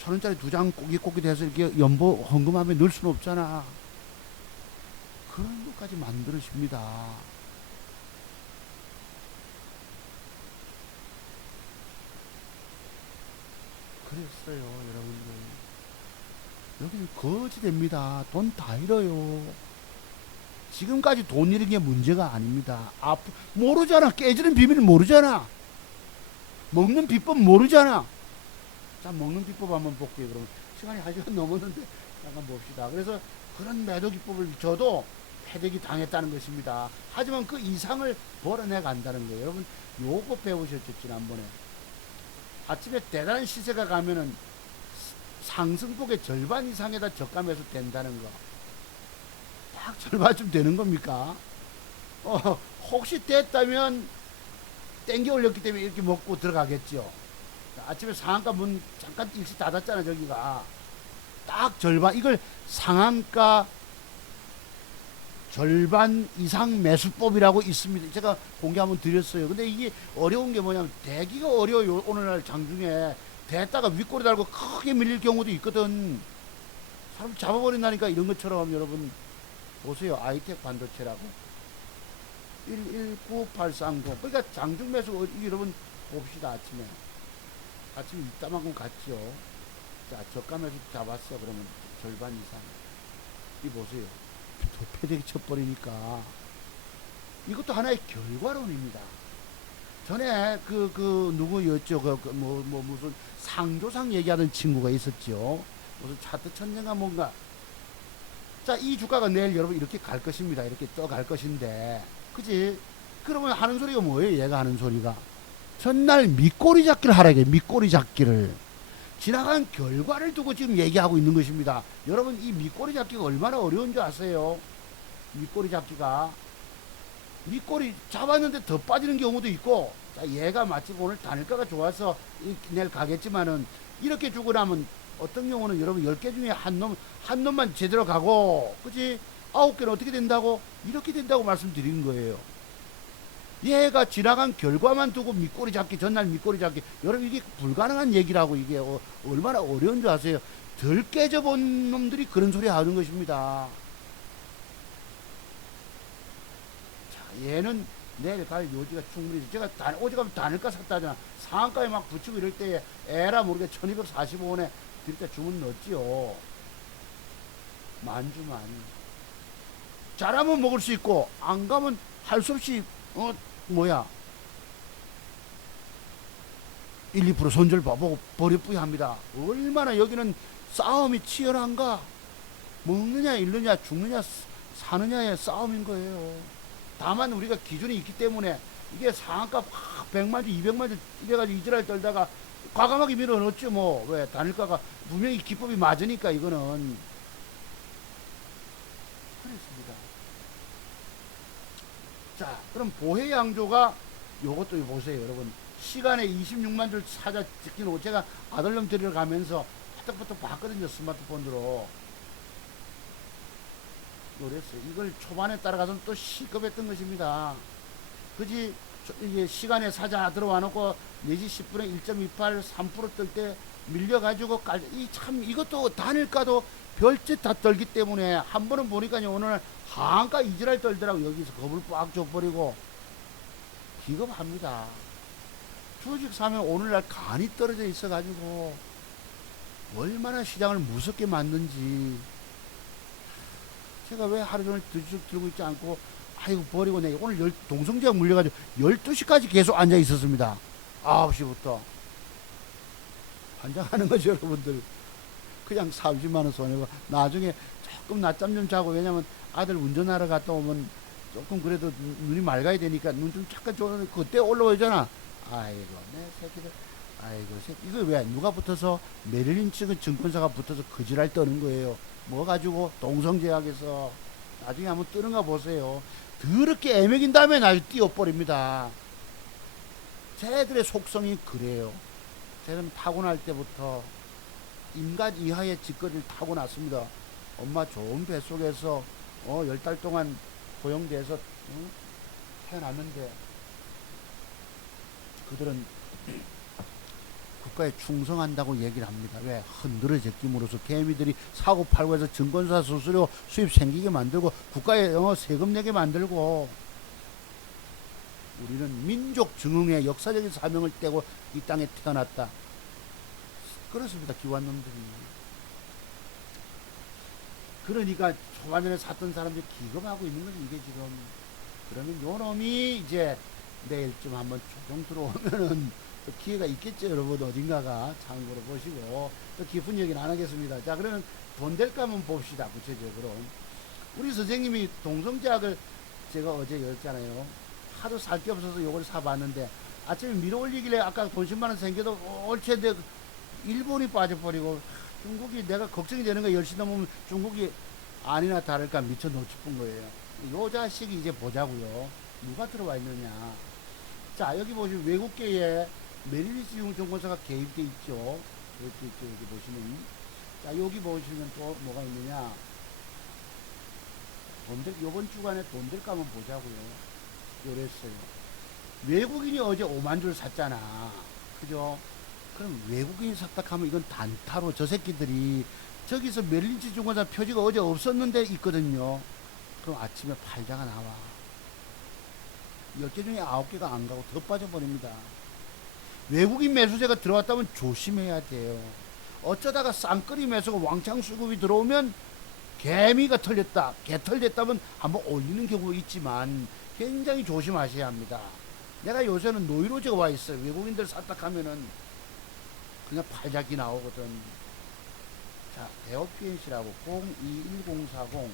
1,000원짜리 2장 꼬깃꼬깃 해서 이렇게 연보 헌금하면 넣을 수는 없잖아. 그런 것까지 만들어집니다. 그랬어요, 여러분들. 여기는 거지됩니다. 돈 다 잃어요. 지금까지 돈 잃은 게 문제가 아닙니다. 모르잖아. 깨지는 비밀을 모르잖아. 먹는 비법 모르잖아. 자, 먹는 비법 한번 볼게요. 그럼 시간이 1시간 넘었는데 잠깐 봅시다. 그래서 그런 매도 기법을 저도 패대기 당했다는 것입니다. 하지만 그 이상을 벌어내 간다는 거예요. 여러분 요거 배우셨죠, 지난번에. 아침에 대단한 시세가 가면은 상승폭의 절반 이상에다 저가 매수 된다는 거. 딱 절반쯤 되는 겁니까? 혹시 됐다면 땡겨 올렸기 때문에 이렇게 먹고 들어가겠죠. 아침에 상한가 문 잠깐 일찍 닫았잖아, 저기가. 딱 절반, 이걸 상한가 절반 이상 매수법이라고 있습니다. 제가 공개 한번 드렸어요. 근데 이게 어려운 게 뭐냐면, 대기가 어려워요. 오늘날 장중에 대다가 윗꼬리 달고 크게 밀릴 경우도 있거든. 사람 잡아버린다니까. 이런 것처럼 여러분 보세요. 아이텍 반도체라고 119830. 그러니까 장중 매수, 여러분 봅시다. 아침에 이따만큼 갔죠. 자, 저가 매수 잡았어. 그러면 절반 이상. 이 보세요. 또 패대기 쳐버리니까. 이것도 하나의 결과론입니다. 전에 누구였죠? 무슨 상조상 얘기하던 친구가 있었죠. 무슨 차트 천년가 뭔가. 자, 이 주가가 내일 여러분 이렇게 갈 것입니다. 이렇게 떠갈 것인데, 그지? 그러면 하는 소리가 뭐예요? 얘가 하는 소리가 전날 밑꼬리 잡기를 하라게. 밑꼬리 잡기를. 지나간 결과를 두고 지금 얘기하고 있는 것입니다. 여러분, 이 밑꼬리 잡기가 얼마나 어려운 줄 아세요? 밑꼬리 잡기가. 밑꼬리 잡았는데 더 빠지는 경우도 있고. 자, 얘가 마치 오늘 단일가가 좋아서 내일 가겠지만은, 이렇게 주고 나면 어떤 경우는 여러분 10개 중에 한 놈만 제대로 가고, 그치? 9개는 어떻게 된다고? 이렇게 된다고 말씀드린 거예요. 얘가 지나간 결과만 두고 밑꼬리 잡기, 전날 밑꼬리 잡기. 여러분, 이게 불가능한 얘기라고. 이게 얼마나 어려운 줄 아세요? 덜 깨져본 놈들이 그런 소리 하는 것입니다. 자, 얘는 내일 갈 요지가 충분히. 제가 오직하면 단일가 샀다잖아. 상한가에 막 붙이고 이럴 때에 에라 모르게 1245원에 드릴 때 주문 넣었지요. 만주만. 잘하면 먹을 수 있고 안 가면 할 수 없이 뭐야 1, 2% 손절 봐보고 버리뿌이 합니다. 얼마나 여기는 싸움이 치열한가. 먹느냐 잃느냐 죽느냐 사느냐의 싸움인 거예요. 다만 우리가 기준이 있기 때문에 이게 상한가 100만주 200만주 이래가지고 이지랄 떨다가 과감하게 밀어넣었죠. 뭐 왜 단일가가 분명히 기법이 맞으니까 이거는 그렇습니다. 자, 그럼 보혜 양조가 요것도 보세요, 여러분. 시간에 26만 줄 찾아 찍기로 제가 아들놈 데리러 가면서 부탁부탁 봤거든요, 스마트폰으로. 그랬어요. 이걸 초반에 따라가서는 또 시급했던 것입니다. 그지? 이게 시간에 사자 들어와 놓고 4시 10분에 1.28, 3%뜰 때 밀려가지고 이것도 단일가도 별짓 다 떨기 때문에 한 번은 보니까요, 오늘 한가 이지랄 떨더라고. 여기서 겁을 빡 줘버리고 기겁합니다. 주식 사면 오늘날 간이 떨어져 있어가지고 얼마나 시장을 무섭게 만든지. 제가 왜 하루 종일 주식 들고 있지 않고 아이고 버리고 내 오늘 동성제가 물려가지고 12시까지 계속 앉아 있었습니다. 9시부터 환장하는 거죠, 여러분들. 그냥 30만원 손해고 나중에 조금 낮잠 좀 자고, 왜냐면 아들 운전하러 갔다 오면 조금 그래도 눈이 맑아야 되니까 눈 좀 잠깐 줘. 그때 올라오잖아. 아이고 내 새끼들. 아이고 이거 왜 누가 붙어서 메릴린 측은 증권사가 붙어서 그지랄 떠는 거예요. 뭐 가지고 동성제약에서 나중에 한번 뜨는가 보세요. 더럽게 애먹인 다음에 나중에 띄워버립니다. 쟤들의 속성이 그래요. 쟤는 타고날 때부터 인간 이하의 짓거리를 타고났습니다. 엄마 좋은 뱃속에서 10달 동안 고용돼서 태어났는데 그들은 국가에 충성한다고 얘기를 합니다. 왜? 흔들어 제낌으로써 개미들이 사고 팔고 해서 증권사 수수료 수입 생기게 만들고 국가에 세금 내게 만들고, 우리는 민족 증흥의 역사적인 사명을 떼고 이 땅에 태어났다. 그렇습니다. 기관놈들이. 그러니까 초반전에 샀던 사람들이 기겁하고 있는 거지 이게 지금. 그러면 요 놈이 이제 내일쯤 한번 조정 들어오면은 또 기회가 있겠죠, 여러분. 어딘가가 참고로 보시고. 또 깊은 얘기는 안 하겠습니다. 자, 그러면 돈 될까 한번 봅시다. 구체적으로 우리 선생님이 동성제약을 제가 어제 열었잖아요. 하도 살 게 없어서 요걸 사봤는데 아침에 밀어 올리길래 아까 돈 10만원 생겨도 옳체인데 일본이 빠져버리고, 중국이 내가 걱정이 되는 거야. 10시 넘으면 중국이 아니나 다를까 미쳐 놓고 싶은 거예요. 요 자식이 이제 보자고요. 누가 들어와 있느냐. 자, 여기 보시면 외국계에 메릴리스 증권사가 개입돼 있죠. 이렇게 있죠. 여기 보시면. 자, 여기 보시면 또 뭐가 있느냐. 요번 주간에 돈 될까 한번 보자고요. 요랬어요. 외국인이 어제 5만 줄 샀잖아. 그죠? 그럼 외국인이 샀다 하면 이건 단타로 저 새끼들이 저기서 메릴린치 증권사 표지가 어제 없었는데 있거든요. 그럼 아침에 팔자가 나와. 10개 중에 9개가 안 가고 더 빠져버립니다. 외국인 매수세가 들어왔다면 조심해야 돼요. 어쩌다가 쌍끌이 매수가 왕창 수급이 들어오면 개미가 털렸다, 개 털렸다면 한번 올리는 경우가 있지만 굉장히 조심하셔야 합니다. 내가 요새는 노이로제가 와 있어요. 외국인들 샀다 하면은 그냥 팔자기 나오거든. 자, 대오PNC라고 021040.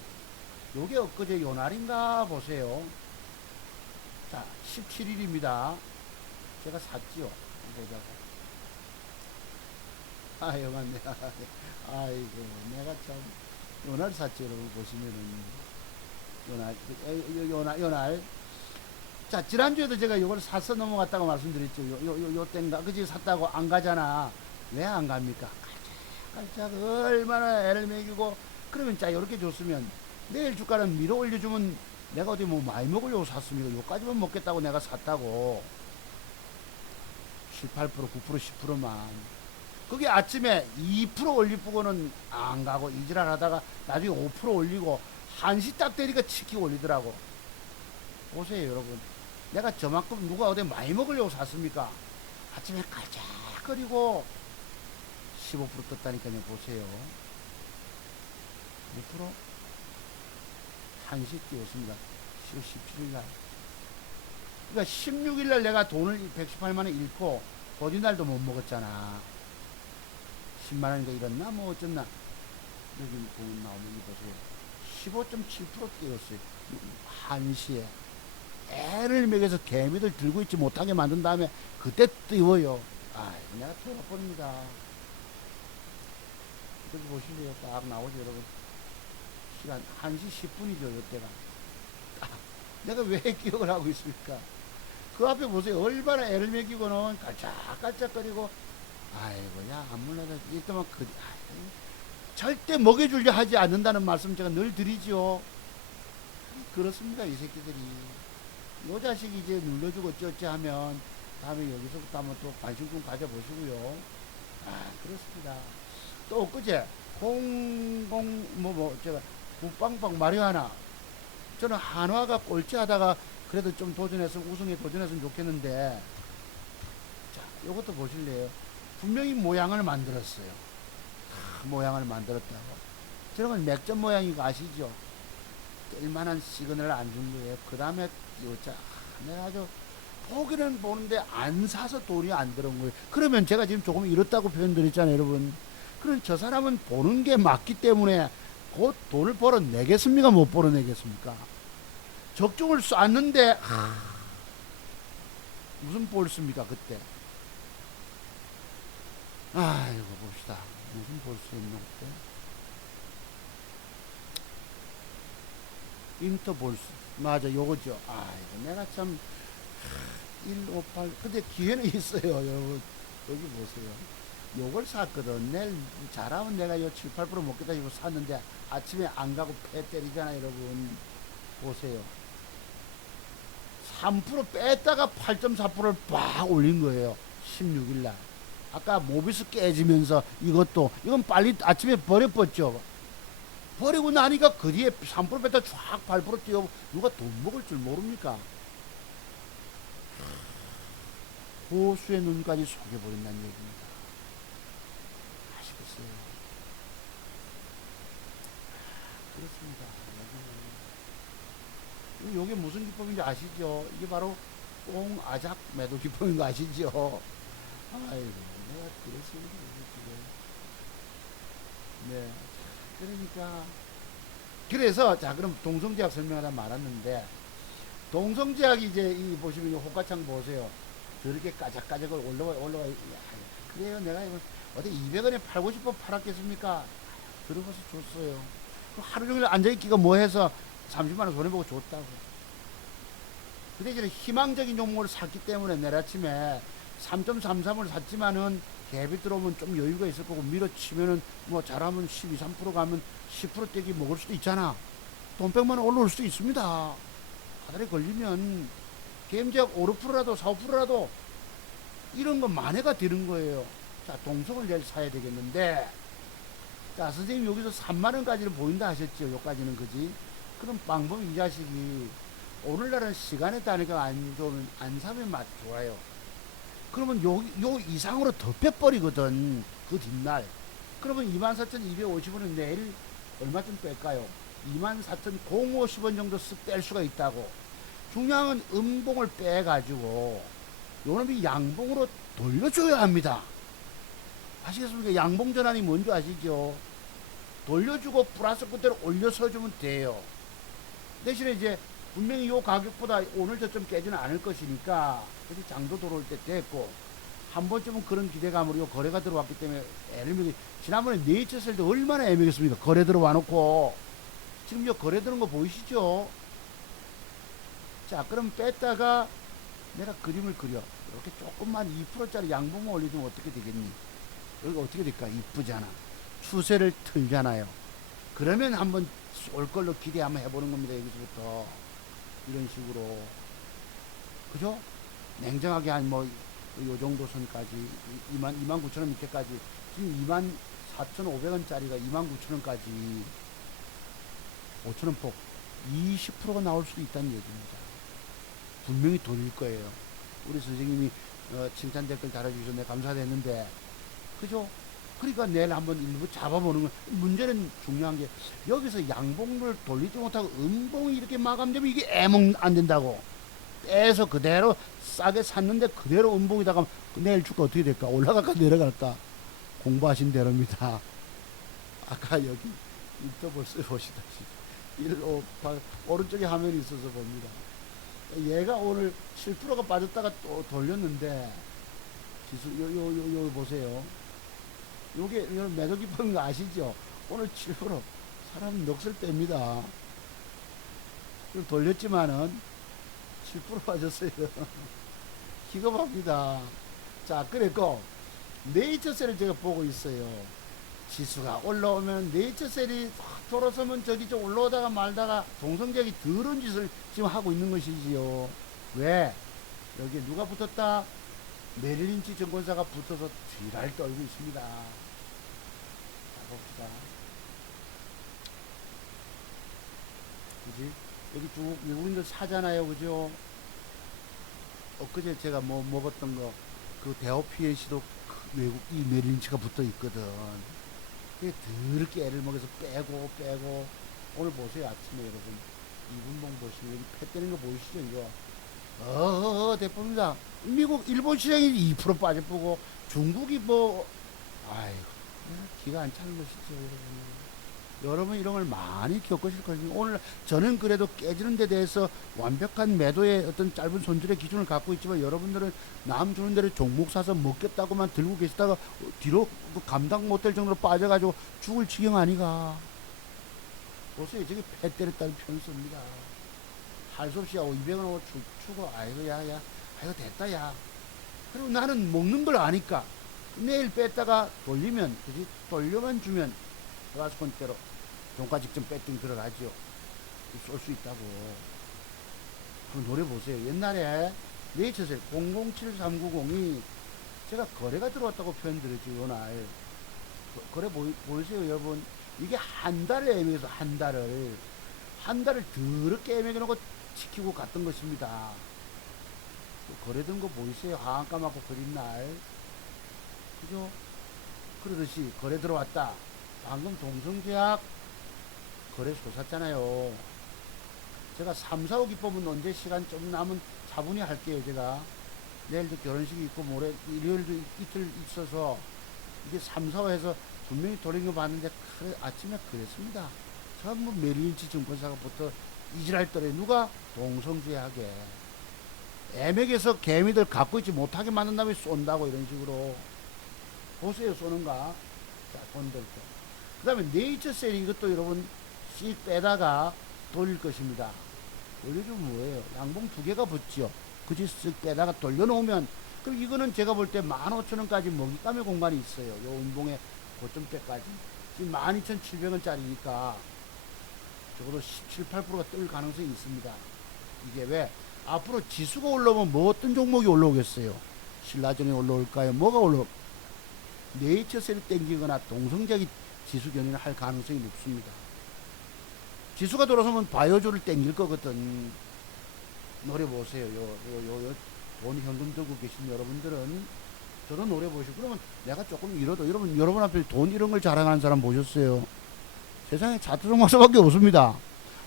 요게 엊그제 요날인가 보세요. 자, 17일입니다. 제가 샀지요. 보자고. 아, 영한네. 아이고, 내가 참, 요날 샀지, 여러분. 보시면은. 요날. 자, 지난주에도 제가 이걸 사서 넘어갔다고 말씀드렸죠. 요 땐가. 그지 샀다고 안 가잖아. 왜 안 갑니까? 깔짝 얼마나 애를 먹이고. 그러면 자, 요렇게 줬으면 내일 주가는 밀어 올려주면 내가 어디 뭐 많이 먹으려고 샀습니까? 요까지만 먹겠다고 내가 샀다고. 7, 8%, 9%, 10%만. 그게 아침에 2% 올리고는 안 가고 이지랄 하다가 나중에 5% 올리고 1시 딱 되니까 치키 올리더라고. 보세요, 여러분. 내가 저만큼 누가 어디 많이 먹으려고 샀습니까? 아침에 깔짝거리고 15% 떴다니까요. 보세요. 몇 프로? 1시 띄웠습니다. 10월 17일 날. 그러니까 16일 날 내가 돈을 118만 원 잃고 보디날도 못 먹었잖아. 10만 원인가 잃었나 뭐 어쨌나. 여기 돈 나오는 거 보세요. 15.7% 뛰었어요. 1시에. 애를 먹여서 개미들 들고 있지 못하게 만든 다음에 그때 띄워요. 아, 내가 돌아버립니다. 여기 보시면 딱 나오죠, 여러분. 시간 1시 10분이죠, 이때가. 내가 왜 기억을 하고 있습니까? 그 앞에 보세요. 얼마나 애를 먹이고는 깔짝깔짝거리고, 아이고, 야, 안 물러다. 이때만 절대 먹여주려 하지 않는다는 말씀 제가 늘 드리죠. 그렇습니다, 이 새끼들이. 요 자식이 이제 눌러주고 어쩌지 하면 다음에 여기서부터 한번 또 관심 좀 가져보시고요. 아, 그렇습니다. 또 엊그제 제가 국방방 마리아나 저는 한화가 꼴찌하다가 그래도 좀 도전했으면 우승에 도전했으면 좋겠는데 자, 요것도 보실래요? 분명히 모양을 만들었어요. 모양을 만들었다고. 저런 건 맥점 모양인 거 아시죠? 뜰만한 시그널을 안 준 거예요. 그 다음에 요자 내가 아주 보기는 보는데 안 사서 돈이 안 들어온 거예요. 그러면 제가 지금 조금 이렇다고 표현 드렸잖아요, 여러분. 그럼 저 사람은 보는 게 맞기 때문에 곧 돈을 벌어내겠습니까? 못 벌어내겠습니까? 적중을 쐈는데 무슨 볼스입니까 그때? 아이고 봅시다. 무슨 볼스 있나 그때? 인터볼스 맞아 요거죠. 아이고 내가 참 158 근데 기회는 있어요 여러분. 여기 보세요. 요걸 샀거든. 내일 잘하면 내가 요 7, 8% 먹겠다 이거 샀는데 아침에 안 가고 패 때리잖아 여러분. 보세요. 3% 뺐다가 8.4%를 빡 올린 거예요. 16일날. 아까 모비스 깨지면서 이건 빨리 아침에 버려버렸죠. 버리고 나니까 그 뒤에 3% 뺐다 쫙 8% 뛰어 누가 돈 먹을 줄 모릅니까? 호수의 눈까지 속여버린다는 얘기입니다. 아시겠어요? 그렇습니다. 이게 무슨 기법인지 아시죠? 이게 바로 꽁아작 매도 기법인 거 아시죠? 아이고, 내가 그랬습니다. 네. 그러니까. 그래서, 자, 그럼 동성제약 설명하다 말았는데, 동성제약이 이제, 이 보시면 이 호가창 보세요. 저렇게 까작까작을 올라와. 그래요. 내가 이거 어디 200원에 팔고 싶어 팔았겠습니까? 들어가서 줬어요. 하루 종일 앉아있기가 뭐 해서 30만원 손해보고 줬다고. 그 대신에 희망적인 종목을 샀기 때문에 내일 아침에 3.33을 샀지만은 갭이 들어오면 좀 여유가 있을 거고 밀어치면은 뭐 잘하면 12, 3% 가면 10% 떼기 먹을 수도 있잖아. 돈 100만원 올라올 수도 있습니다. 하달에 걸리면 갭제약 5%라도 4, 5%라도 이런 거 만회가 되는 거예요. 자, 동성을 내일 사야 되겠는데 자, 선생님 여기서 3만원까지는 보인다 하셨죠. 여기까지는 그지? 그럼 방법이 이 자식이 오늘날은 시간에 따르니까 안 사면 맛 좋아요. 그러면 요 이상으로 더 빼버리거든. 그 뒷날. 그러면 24,250원은 내일 얼마쯤 뺄까요? 24,050원 정도 쓱 뺄 수가 있다고. 중요한 건 음봉을 빼가지고 요놈이 양봉으로 돌려줘야 합니다. 아시겠습니까? 양봉 전환이 뭔지 아시죠? 돌려주고 플러스 그대로 올려서 주면 돼요. 대신에 이제 분명히 요 가격보다 오늘 저점 깨지는 않을 것이니까 그래서 장도 들어올 때 됐고 한 번쯤은 그런 기대감으로 요 거래가 들어왔기 때문에 애매하게 지난번에 네이처 셀 때 얼마나 애매했습니까? 거래 들어와 놓고 지금 요 거래 들어온 거 보이시죠? 자 그럼 뺐다가 내가 그림을 그려 이렇게 조금만 2%짜리 양봉을 올려주면 어떻게 되겠니? 여기가 어떻게 될까? 이쁘잖아. 추세를 틀잖아요. 그러면 한번 올 걸로 기대 한번 해보는 겁니다. 여기서부터 이런 식으로 그죠? 냉정하게 한 뭐 요 정도 선까지 29,000원 밑에까지 지금 24,500원짜리가 29,000원까지 5,000원 폭 20%가 나올 수도 있다는 얘기입니다. 분명히 돌릴 거예요. 우리 선생님이 칭찬 댓글 달아주셔서 내가 감사했는데 그죠? 그러니까 내일 한번 일부 잡아보는 거. 문제는 중요한 게 여기서 양봉을 돌리지 못하고 음봉이 이렇게 마감되면 이게 애몽 안 된다고. 빼서 그대로 싸게 샀는데 그대로 음봉이다가 내일 주가 어떻게 될까? 올라갈까 내려갈까? 공부하신 대로입니다. 아까 여기 인터벌 보시다시피 1, 5, 8 오른쪽에 화면이 있어서 봅니다. 얘가 오늘 7%가 빠졌다가 또 돌렸는데 지수 요 보세요. 요게 매도 기법인 거 아시죠? 오늘 7% 사람 넋을 뺍니다. 돌렸지만은 7% 빠졌어요. 기겁합니다. 자, 그랬고 네이처셀을 제가 보고 있어요. 지수가 올라오면 네이처셀이 돌아서면 저기 좀 올라오다가 말다가 동성적이 더러운 짓을 지금 하고 있는 것이지요. 왜? 여기 누가 붙었다? 메릴린치 증권사가 붙어서 뒤를 떨고 있습니다. 자, 봅시다. 그지? 여기 쭉 외국인들 사잖아요. 그죠? 엊그제 제가 뭐 먹었던 거, 그 대오피에시도 외국, 이 메릴린치가 붙어 있거든. 그게 더럽게 애를 먹여서 빼고. 오늘 보세요. 아침에 여러분. 이분봉 보시면 여기 패 때리는 거 보이시죠? 이거. 대법입니다. 미국, 일본 시장이 2% 빠져보고 중국이 뭐, 아이고, 기가 안 차는 것이죠, 여러분. 여러분 이런 걸 많이 겪으실 거예요. 오늘 저는 그래도 깨지는 데 대해서 완벽한 매도의 어떤 짧은 손질의 기준을 갖고 있지만 여러분들은 남 주는 대로 종목 사서 먹겠다고만 들고 계시다가 뒤로 감당 못할 정도로 빠져가지고 죽을 지경 아니가. 보세요. 저게 패 때렸다는 표현 씁니다. 할 수 없이 200원 주고 아이고 야야 아이고 됐다 야. 그리고 나는 먹는 걸 아니까 내일 뺐다가 돌리면 그지 돌려만 주면 가스콘대로 종가 직전 배팅 들어가죠. 쏠 수 있다고. 그 노래 보세요. 옛날에 네이처셀 007390이 제가 거래가 들어왔다고 표현드렸죠. 요날 거래 보이세요 여러분? 이게 한 달을 애매해서 한 달을 더럽게 애매해 놓고 지키고 갔던 것입니다. 거래된 거 보이세요? 하한가 맞고 그린 날 그죠? 그러듯이 거래 들어왔다. 방금 동성제약 거래 솟았잖아요. 제가 3, 4, 5 기법은 언제 시간 좀 남은 차분히 할게요. 제가 내일도 결혼식이 있고 모레 일요일도 이틀 있어서 이게 3, 4, 5 해서 분명히 돌린 거 봤는데 그래, 아침에 그랬습니다. 전부 메릴린치 증권사가 부터 이질할 떨에 누가 동성제약에 애맥에서 개미들 갖고 있지 못하게 만든 다음에 쏜다고 이런 식으로 보세요. 쏘는가. 자, 돈들 때. 그 다음에 네이처셀 이것도 여러분 씩 빼다가 돌릴 것입니다. 돌려주면 뭐예요? 양봉 두 개가 붙죠. 그치 쓱 빼다가 돌려놓으면 그럼 이거는 제가 볼 때 15,000원까지 먹잇감의 공간이 있어요. 요 운봉의 고점대까지. 지금 12,700원짜리니까 적어도 17, 8%가 뜰 가능성이 있습니다. 이게 왜? 앞으로 지수가 올라오면 뭐 어떤 종목이 올라오겠어요? 신라전이 올라올까요? 뭐가 올라올까요? 네이처셀이 땡기거나 동성적인 지수 견인을 할 가능성이 높습니다. 지수가 돌아서면 바이오주를 땡길 거거든. 노래 보세요. 돈 현금 들고 계신 여러분들은 저도 노래 보시고 그러면 내가 조금 잃어도 여러분 앞에 돈 이런 걸 자랑하는 사람 보셨어요? 세상에 자투정마서밖에 없습니다.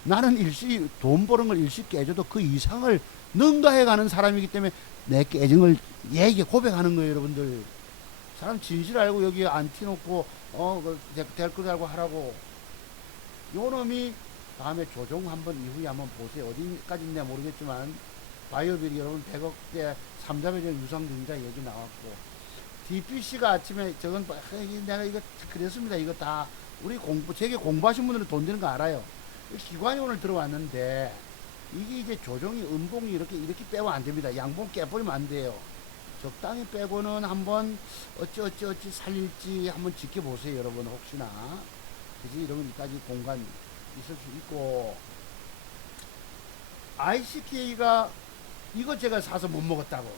나는 일시 돈 버는 걸 일시 깨져도 그 이상을 능가해 가는 사람이기 때문에 내 깨진 걸 얘기 고백하는 거예요. 여러분들 사람 진실 알고 여기 안 티놓고 될 거 알고 하라고. 요 놈이 다음에 조정 한번 이후에 한번 보세요. 어디까지 있냐 모르겠지만 바이오빌이 여러분 100억대 3자매적 유상증자 얘기 나왔고 DPC가 아침에 저건 내가 이거 그랬습니다. 이거 다 우리 세계 공부하신 분들은 돈 되는 거 알아요. 기관이 오늘 들어왔는데 이게 이제 조정이 음봉이 이렇게 빼면 안 됩니다. 양봉 깨버리면 안 돼요. 적당히 빼고는 한번 어찌 살릴지 한번 지켜보세요. 여러분 혹시나 그지 이러면 이까지 공간 있을 수 있고 ICK가 이거 제가 사서 못 먹었다고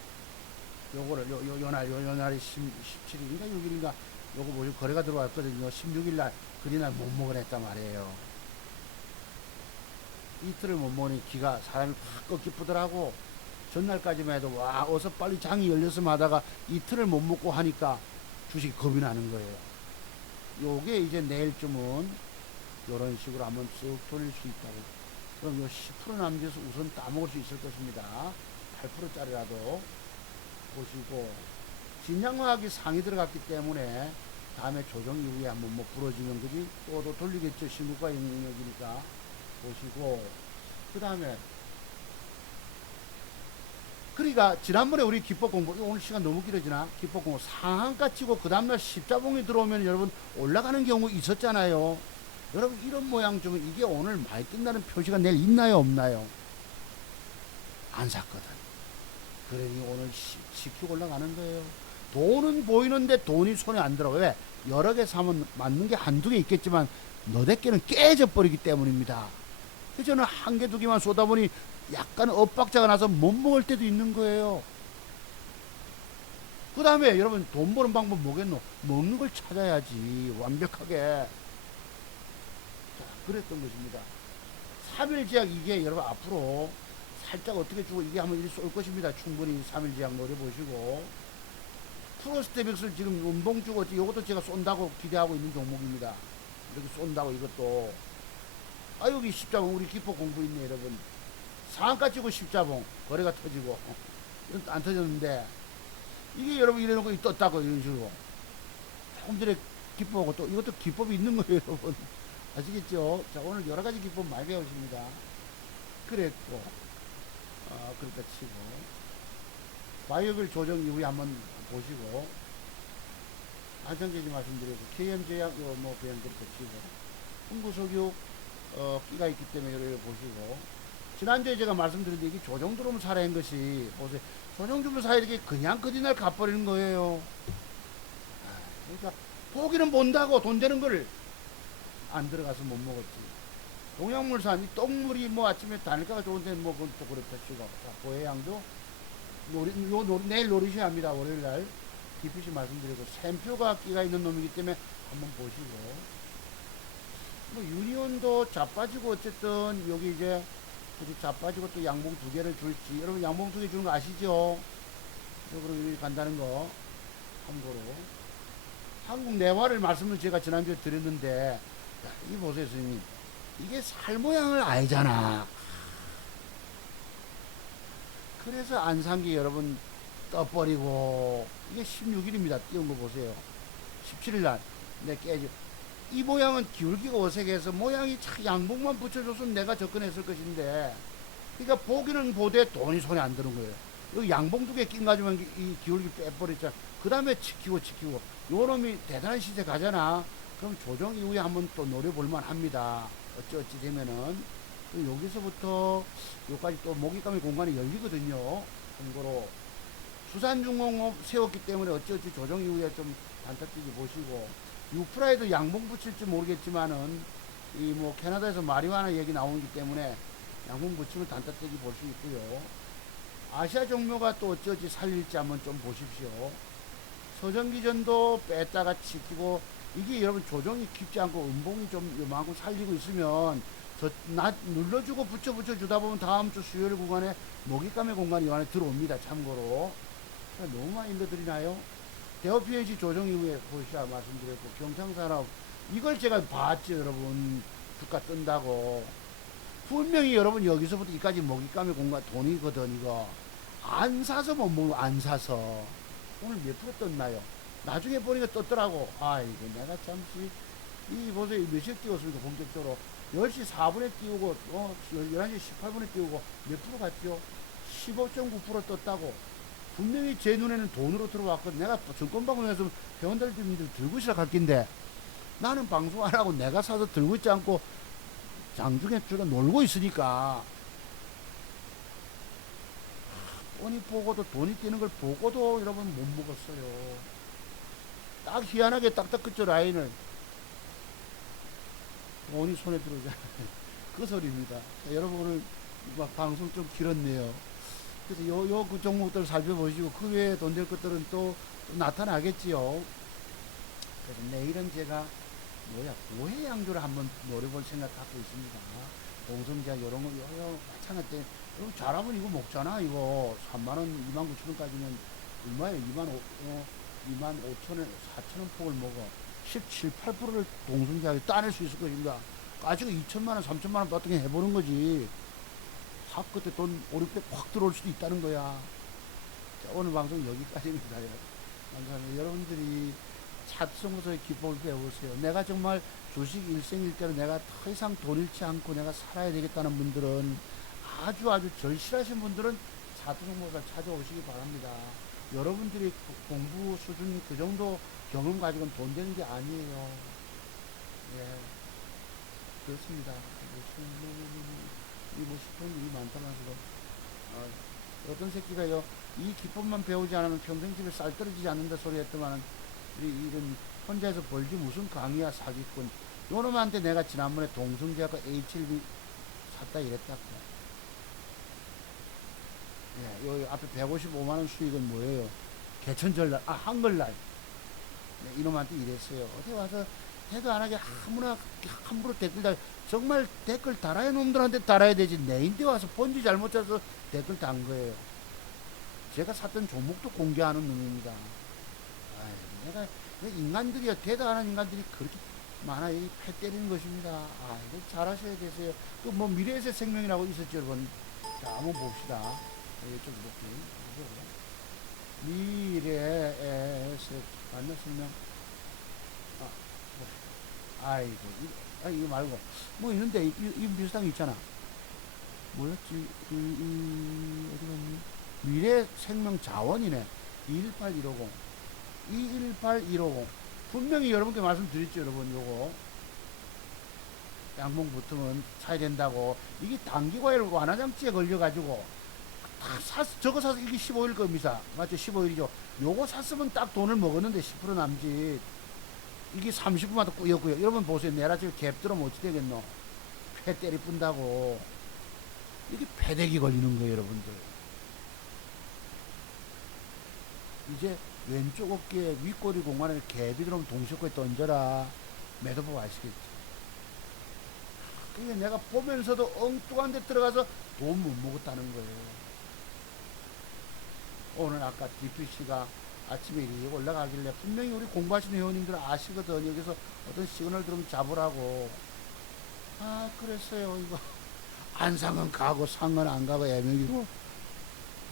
요거를 요 날이 17일인가 6일인가 요거 뭐 거래가 들어왔거든요. 16일날 그리날 못 먹으랬단 말이에요. 이틀을 못 먹으니 기가 사람이 확 꺾이쁘더라고. 전날까지만 해도 와 어서 빨리 장이 열렸으면 하다가 이틀을 못 먹고 하니까 주식이 겁이 나는 거예요. 요게 이제 내일쯤은 요런 식으로 한번 쓱 돌릴 수 있다고. 그럼 요 10% 남겨서 우선 따먹을 수 있을 것입니다. 8%짜리라도 보시고, 진양화학이 상이 들어갔기 때문에 다음에 조정 이후에 한번 뭐 부러지면 그지 또 돌리겠죠. 신고가 영역이니까 보시고. 그 다음에 그러니까 지난번에 우리 기법 공부, 오늘 시간 너무 길어지나? 기법 공부 상한가 치고 그 다음날 십자봉이 들어오면 여러분 올라가는 경우 있었잖아요. 여러분 이런 모양 중에 이게 오늘 많이 뜬다는 표시가 내일 있나요 없나요? 안 샀거든. 그러니 오늘 지키고 올라가는 거예요. 돈은 보이는데 돈이 손에 안 들어. 왜? 여러 개 사면 맞는 게 한두 개 있겠지만 너댓 개는 깨져 버리기 때문입니다. 그래서 저는 한 개 두 개만 쏘다 보니 약간 엇박자가 나서 못 먹을 때도 있는 거예요. 그 다음에 여러분 돈 버는 방법 뭐겠노? 먹는 걸 찾아야지. 완벽하게. 자, 그랬던 것입니다. 3일 제약 이게 여러분 앞으로 살짝 어떻게 주고 이게 한번 쏠 것입니다. 충분히 3일 제약 노려보시고. 프로스테빅스를 지금 운동 주고 이것도 제가 쏜다고 기대하고 있는 종목입니다. 이렇게 쏜다고 이것도. 아 여기 십자봉 우리 기포 공부 있네 여러분. 상한가 치고 십자봉 거래가 터지고 이건 안 터졌는데 이게 여러분 이래놓고 떴다고 이런 식으로 조금 전에 기법하고 또 이것도 기법이 있는 거예요 여러분. 아시겠죠? 자 오늘 여러가지 기법 많이 배우십니다. 그랬고 그러니까 치고 바이오빌 조정 이후에 한번 보시고 안전제지 말씀드리고 KM제약 뭐 그냥 그렇게 치고 흥부석유 끼가 있기 때문에 여러분 보시고 지난주에 제가 말씀드렸는데 이게 조정 들어오면 사라는 것이 보세요. 조정 주면 사야 이렇게 그냥 그디날 갚버리는 거예요. 그러니까 보기는 본다고 돈 되는 걸 안 들어가서 못 먹었지. 농약물산 이 똥물이 뭐 아침에 다닐까가 좋은데 뭐 그건 또 그렇다 치고 고해양도 내일 노리셔야 합니다. 월요일날 DPC 말씀드리고 샘표가 끼가 있는 놈이기 때문에 한번 보시고 뭐 유니온도 자빠지고 어쨌든 여기 이제 자빠지고 또 양봉 두 개를 줄지 여러분 양봉 두 개 주는 거 아시죠? 그리고 여기 간다는 거 참고로 한국 내화를 말씀을 제가 지난주에 드렸는데 이 보세요 선생님 이게 살 모양을 알잖아. 그래서 안 산 게 여러분 떠버리고 이게 16일입니다. 띄운 거 보세요. 17일날 내 깨지 이 모양은 기울기가 어색해서 모양이 참 양봉만 붙여줬으면 내가 접근했을 것인데 그러니까 보기는 보되 돈이 손에 안 드는 거예요. 여기 양봉 두 개 낀 가지고만 이 기울기 빼버렸잖아. 그 다음에 지키고 요 놈이 대단한 시세 가잖아. 그럼 조정 이후에 한번 또 노려볼만 합니다. 어찌 되면은 여기서부터 여기까지 또 모기감의 공간이 열리거든요. 참고로 수산중공업 세웠기 때문에 어찌 조정 이후에 좀 단타뛰기 보시고 유프라이도 양봉 붙일지 모르겠지만은 이 뭐 캐나다에서 마리화나 얘기 나오기 때문에 양봉 붙이면 단타뛰기 볼 수 있고요. 아시아 종묘가 또 어찌 살릴지 한번 좀 보십시오. 서정기전도 뺐다가 지키고 이게 여러분 조정이 깊지 않고 음봉이 좀 요만큼 살리고 있으면 눌러주고 붙여 주다 보면 다음 주 수요일 구간에 모기감의 공간이 이 안에 들어옵니다. 참고로 너무 많이 읽어드리나요? 대어 PH 조정 이후에 보시라 말씀드렸고 경창산업 이걸 제가 봤죠 여러분. 주가 뜬다고 분명히 여러분 여기서부터 이까지 모기감의 공간 돈이거든. 이거 안 사서 못 먹는 안 사서 오늘 몇 프로 떴나요? 나중에 보니까 떴더라고. 아이고 내가 잠시 이 보세요 몇 시에 띄웠습니까? 본격적으로 10시 4분에 띄우고 11시 18분에 띄우고 몇 프로 갔죠? 15.9% 떴다고. 분명히 제 눈에는 돈으로 들어왔거든. 내가 증권방송에서 회원들님들 들고 시작할 낀데 나는 방송 안 하고 내가 사서 들고 있지 않고 장중에 주로 놀고 있으니까 뻔히 보고도 돈이 뛰는 걸 보고도 여러분 못 먹었어요. 딱 희한하게 딱딱 그죠 라인을 돈이 손에 들어오잖아요. 그 소리입니다. 자, 여러분 오늘 방송 좀 길었네요. 그래서 그 종목들 살펴보시고 그 외에 돈 될 것들은 또 나타나겠지요. 그래서 내일은 제가 고해양조를 한번 노려볼 생각 갖고 있습니다. 공성제약 요런 거 마찬가지. 잘하면 이거 먹잖아. 이거 3만원 29,000원까지는 얼마예요? 2만 5천원 4천원 폭을 먹어. 17, 8%를 동승자하게 따낼 수 있을 것입니다. 가지고 2천만 원, 3천만 원 어떻게 해보는 거지. 삽 끝에 돈 5, 600 확 들어올 수도 있다는 거야. 자, 오늘 방송 여기까지입니다. 감사합니다. 여러분들이 차트송부서의 기법을 배우세요. 내가 정말 주식 일생일대로 내가 더 이상 돈 잃지 않고 내가 살아야 되겠다는 분들은, 아주 절실하신 분들은 차트송부서를 찾아오시기 바랍니다. 여러분들이 공부 수준 그 정도 경험 가지고는 돈 되는 게 아니에요. 예, 그렇습니다. 뭐 싶은 일이 많다면서도, 어떤 새끼가요, 이 기법만 배우지 않으면 평생 집에 쌀 떨어지지 않는다 소리 했더만은, 이런 혼자서 벌지 무슨 강의야 사기꾼. 요놈한테 내가 지난번에 동성제하고 HLB 샀다 이랬다고. 예, 요 앞에 155만원 수익은 뭐예요? 개천절날, 한글날. 네, 이놈한테 이랬어요. 어디 와서 대도 안 하게 아무나 함부로 댓글 달, 정말 댓글 달아야 놈들한테 달아야 되지. 내인데 와서 본지 잘못 짜서 댓글 단 거예요. 제가 샀던 종목도 공개하는 놈입니다. 아이, 내가 인간들이야, 대도 안 하는 인간들이 그렇게 많아. 이 패 때리는 것입니다. 아, 이거 잘하셔야 되세요. 또 뭐 미래에셋 생명이라고 있었죠, 여러분. 자, 한번 봅시다. 이쪽 볼게요. 미래에셋 맞나 생명? 아이고, 이거 말고 뭐 있는데 이 비슷한 게 있잖아. 뭐였지? 어디 갔니? 미래생명자원이네. 218150 218150 분명히 여러분께 말씀드렸죠, 여러분. 요거 양봉 붙으면 사야 된다고. 이게 단기과일 완화장치에 걸려가지고 저거 사서 이게 15일 겁니다. 맞죠? 15일이죠. 요거 샀으면 딱 돈을 먹었는데 10% 남짓. 이게 30분마다 꾸역꾸역. 여러분 보세요. 내가 지금 갭 들어면 어찌 되겠노? 폐 때리 뿐다고. 이게 패대기 걸리는 거예요, 여러분들. 이제 왼쪽 어깨에 윗꼬리 공간에 갭이 들어오면 동시에 던져라. 매도법 아시겠지? 그게 내가 보면서도 엉뚱한 데 들어가서 돈 못 먹었다는 거예요. 오늘 아까 DPC가 아침에 일찍 올라가길래 분명히 우리 공부하시는 회원님들은 아시거든. 여기서 어떤 시그널 들으면 잡으라고. 아, 그랬어요. 이거 안상은 가고 상은 안 가고 애매이고.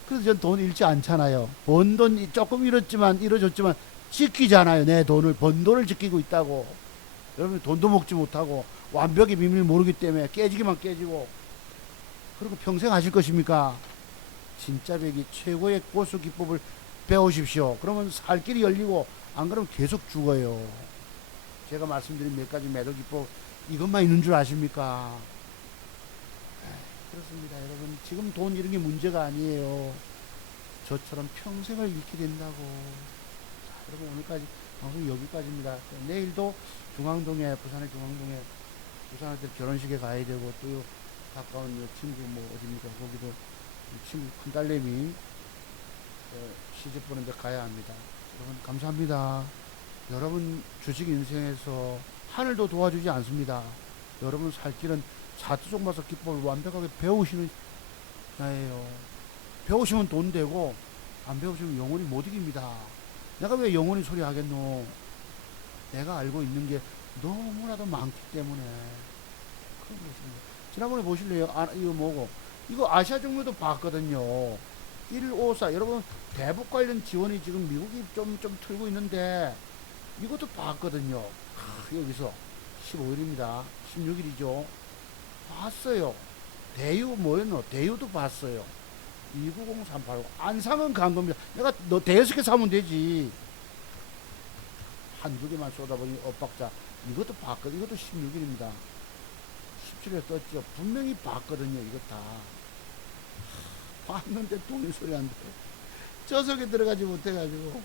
그래서 전 돈 잃지 않잖아요. 번 돈 조금 잃어줬지만 지키잖아요. 내 돈을, 번 돈을 지키고 있다고. 여러분 돈도 먹지 못하고 완벽의 비밀을 모르기 때문에 깨지기만 깨지고. 그리고 평생 하실 것입니까? 진짜 배기 최고의 고수 기법을 배우십시오. 그러면 살 길이 열리고, 안 그러면 계속 죽어요. 제가 말씀드린 몇 가지 매도 기법, 이것만 있는 줄 아십니까? 그렇습니다. 여러분, 지금 돈 잃은 게 문제가 아니에요. 저처럼 평생을 잃게 된다고. 자, 여러분, 오늘까지 방송 여기까지입니다. 내일도 부산의 중앙동에 부산한테 결혼식에 가야 되고, 또 가까운 친구 뭐 어디입니까? 거기도 친구 큰딸내미 시집 보는 데 가야 합니다. 여러분 감사합니다. 여러분 주식 인생에서 하늘도 도와주지 않습니다. 여러분 살 길은 차트 종마서 기법을 완벽하게 배우시는 나예요. 배우시면 돈 되고 안 배우시면 영원히 못 이깁니다. 내가 왜 영원히 소리 하겠노? 내가 알고 있는 게 너무나도 많기 때문에 그런 것입니다. 지난번에 보실래요? 이거 뭐고? 이거 아시아 종류도 봤거든요. 154 여러분 대북 관련 지원이 지금 미국이 좀 틀고 있는데 이것도 봤거든요. 여기서 15일입니다. 16일이죠. 봤어요. 대유 뭐였노? 대유도 봤어요. 290385 안상은 간 겁니다. 내가 너 대여섯 개 사면 되지. 한두 개만 쏟아보니 엇박자. 이것도 봤거든. 이것도 16일입니다. 17에 떴죠. 분명히 봤거든요. 이거 다. 봤는데 돈이 소리 안 들어. 저석에 들어가지 못해가지고.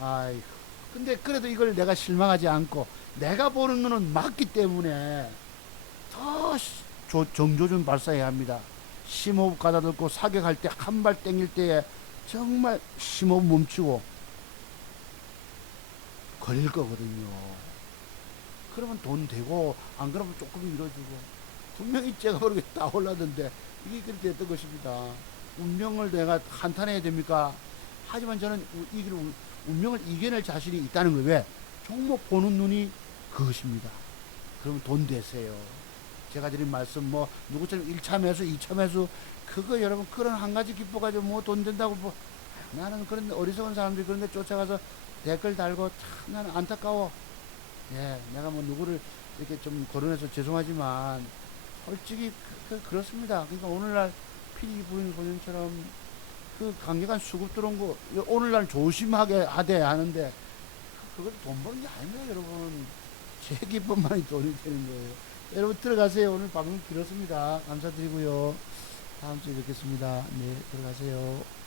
아이고. 근데 그래도 이걸 내가 실망하지 않고 내가 보는 눈은 맞기 때문에 더 정조준 발사해야 합니다. 심호흡 가다듬고 사격할 때 한 발 땡길 때에 정말 심호흡 멈추고 걸릴 거거든요. 그러면 돈 되고 안 그러면 조금 잃어주고 분명히 제가 모르게 다 올랐는데 이게 그렇게 됐던 것입니다. 운명을 내가 한탄해야 됩니까? 하지만 저는 운명을 이겨낼 자신이 있다는 거예요. 왜? 종목 보는 눈이 그것입니다. 그러면 돈 되세요. 제가 드린 말씀 뭐 누구처럼 1차 매수 2차 매수 그거 여러분 그런 한 가지 기뻐 가지고 뭐 돈 된다고 뭐 나는 그런 어리석은 사람들이 그런 데 쫓아가서 댓글 달고 참 나는 안타까워. 예, 내가 뭐 누구를 이렇게 좀 거론해서 죄송하지만 솔직히 그렇습니다. 그러니까 오늘날 PD 부인 소년처럼 그 강력한 수급 들어온 거 오늘날 조심하게 하되 하는데 그걸 돈 버는 게 아닙니다, 여러분. 제 기쁨만이 돈이 되는 거예요. 여러분 들어가세요. 오늘 방송 길었습니다. 감사드리고요. 다음 주에 뵙겠습니다. 네, 들어가세요.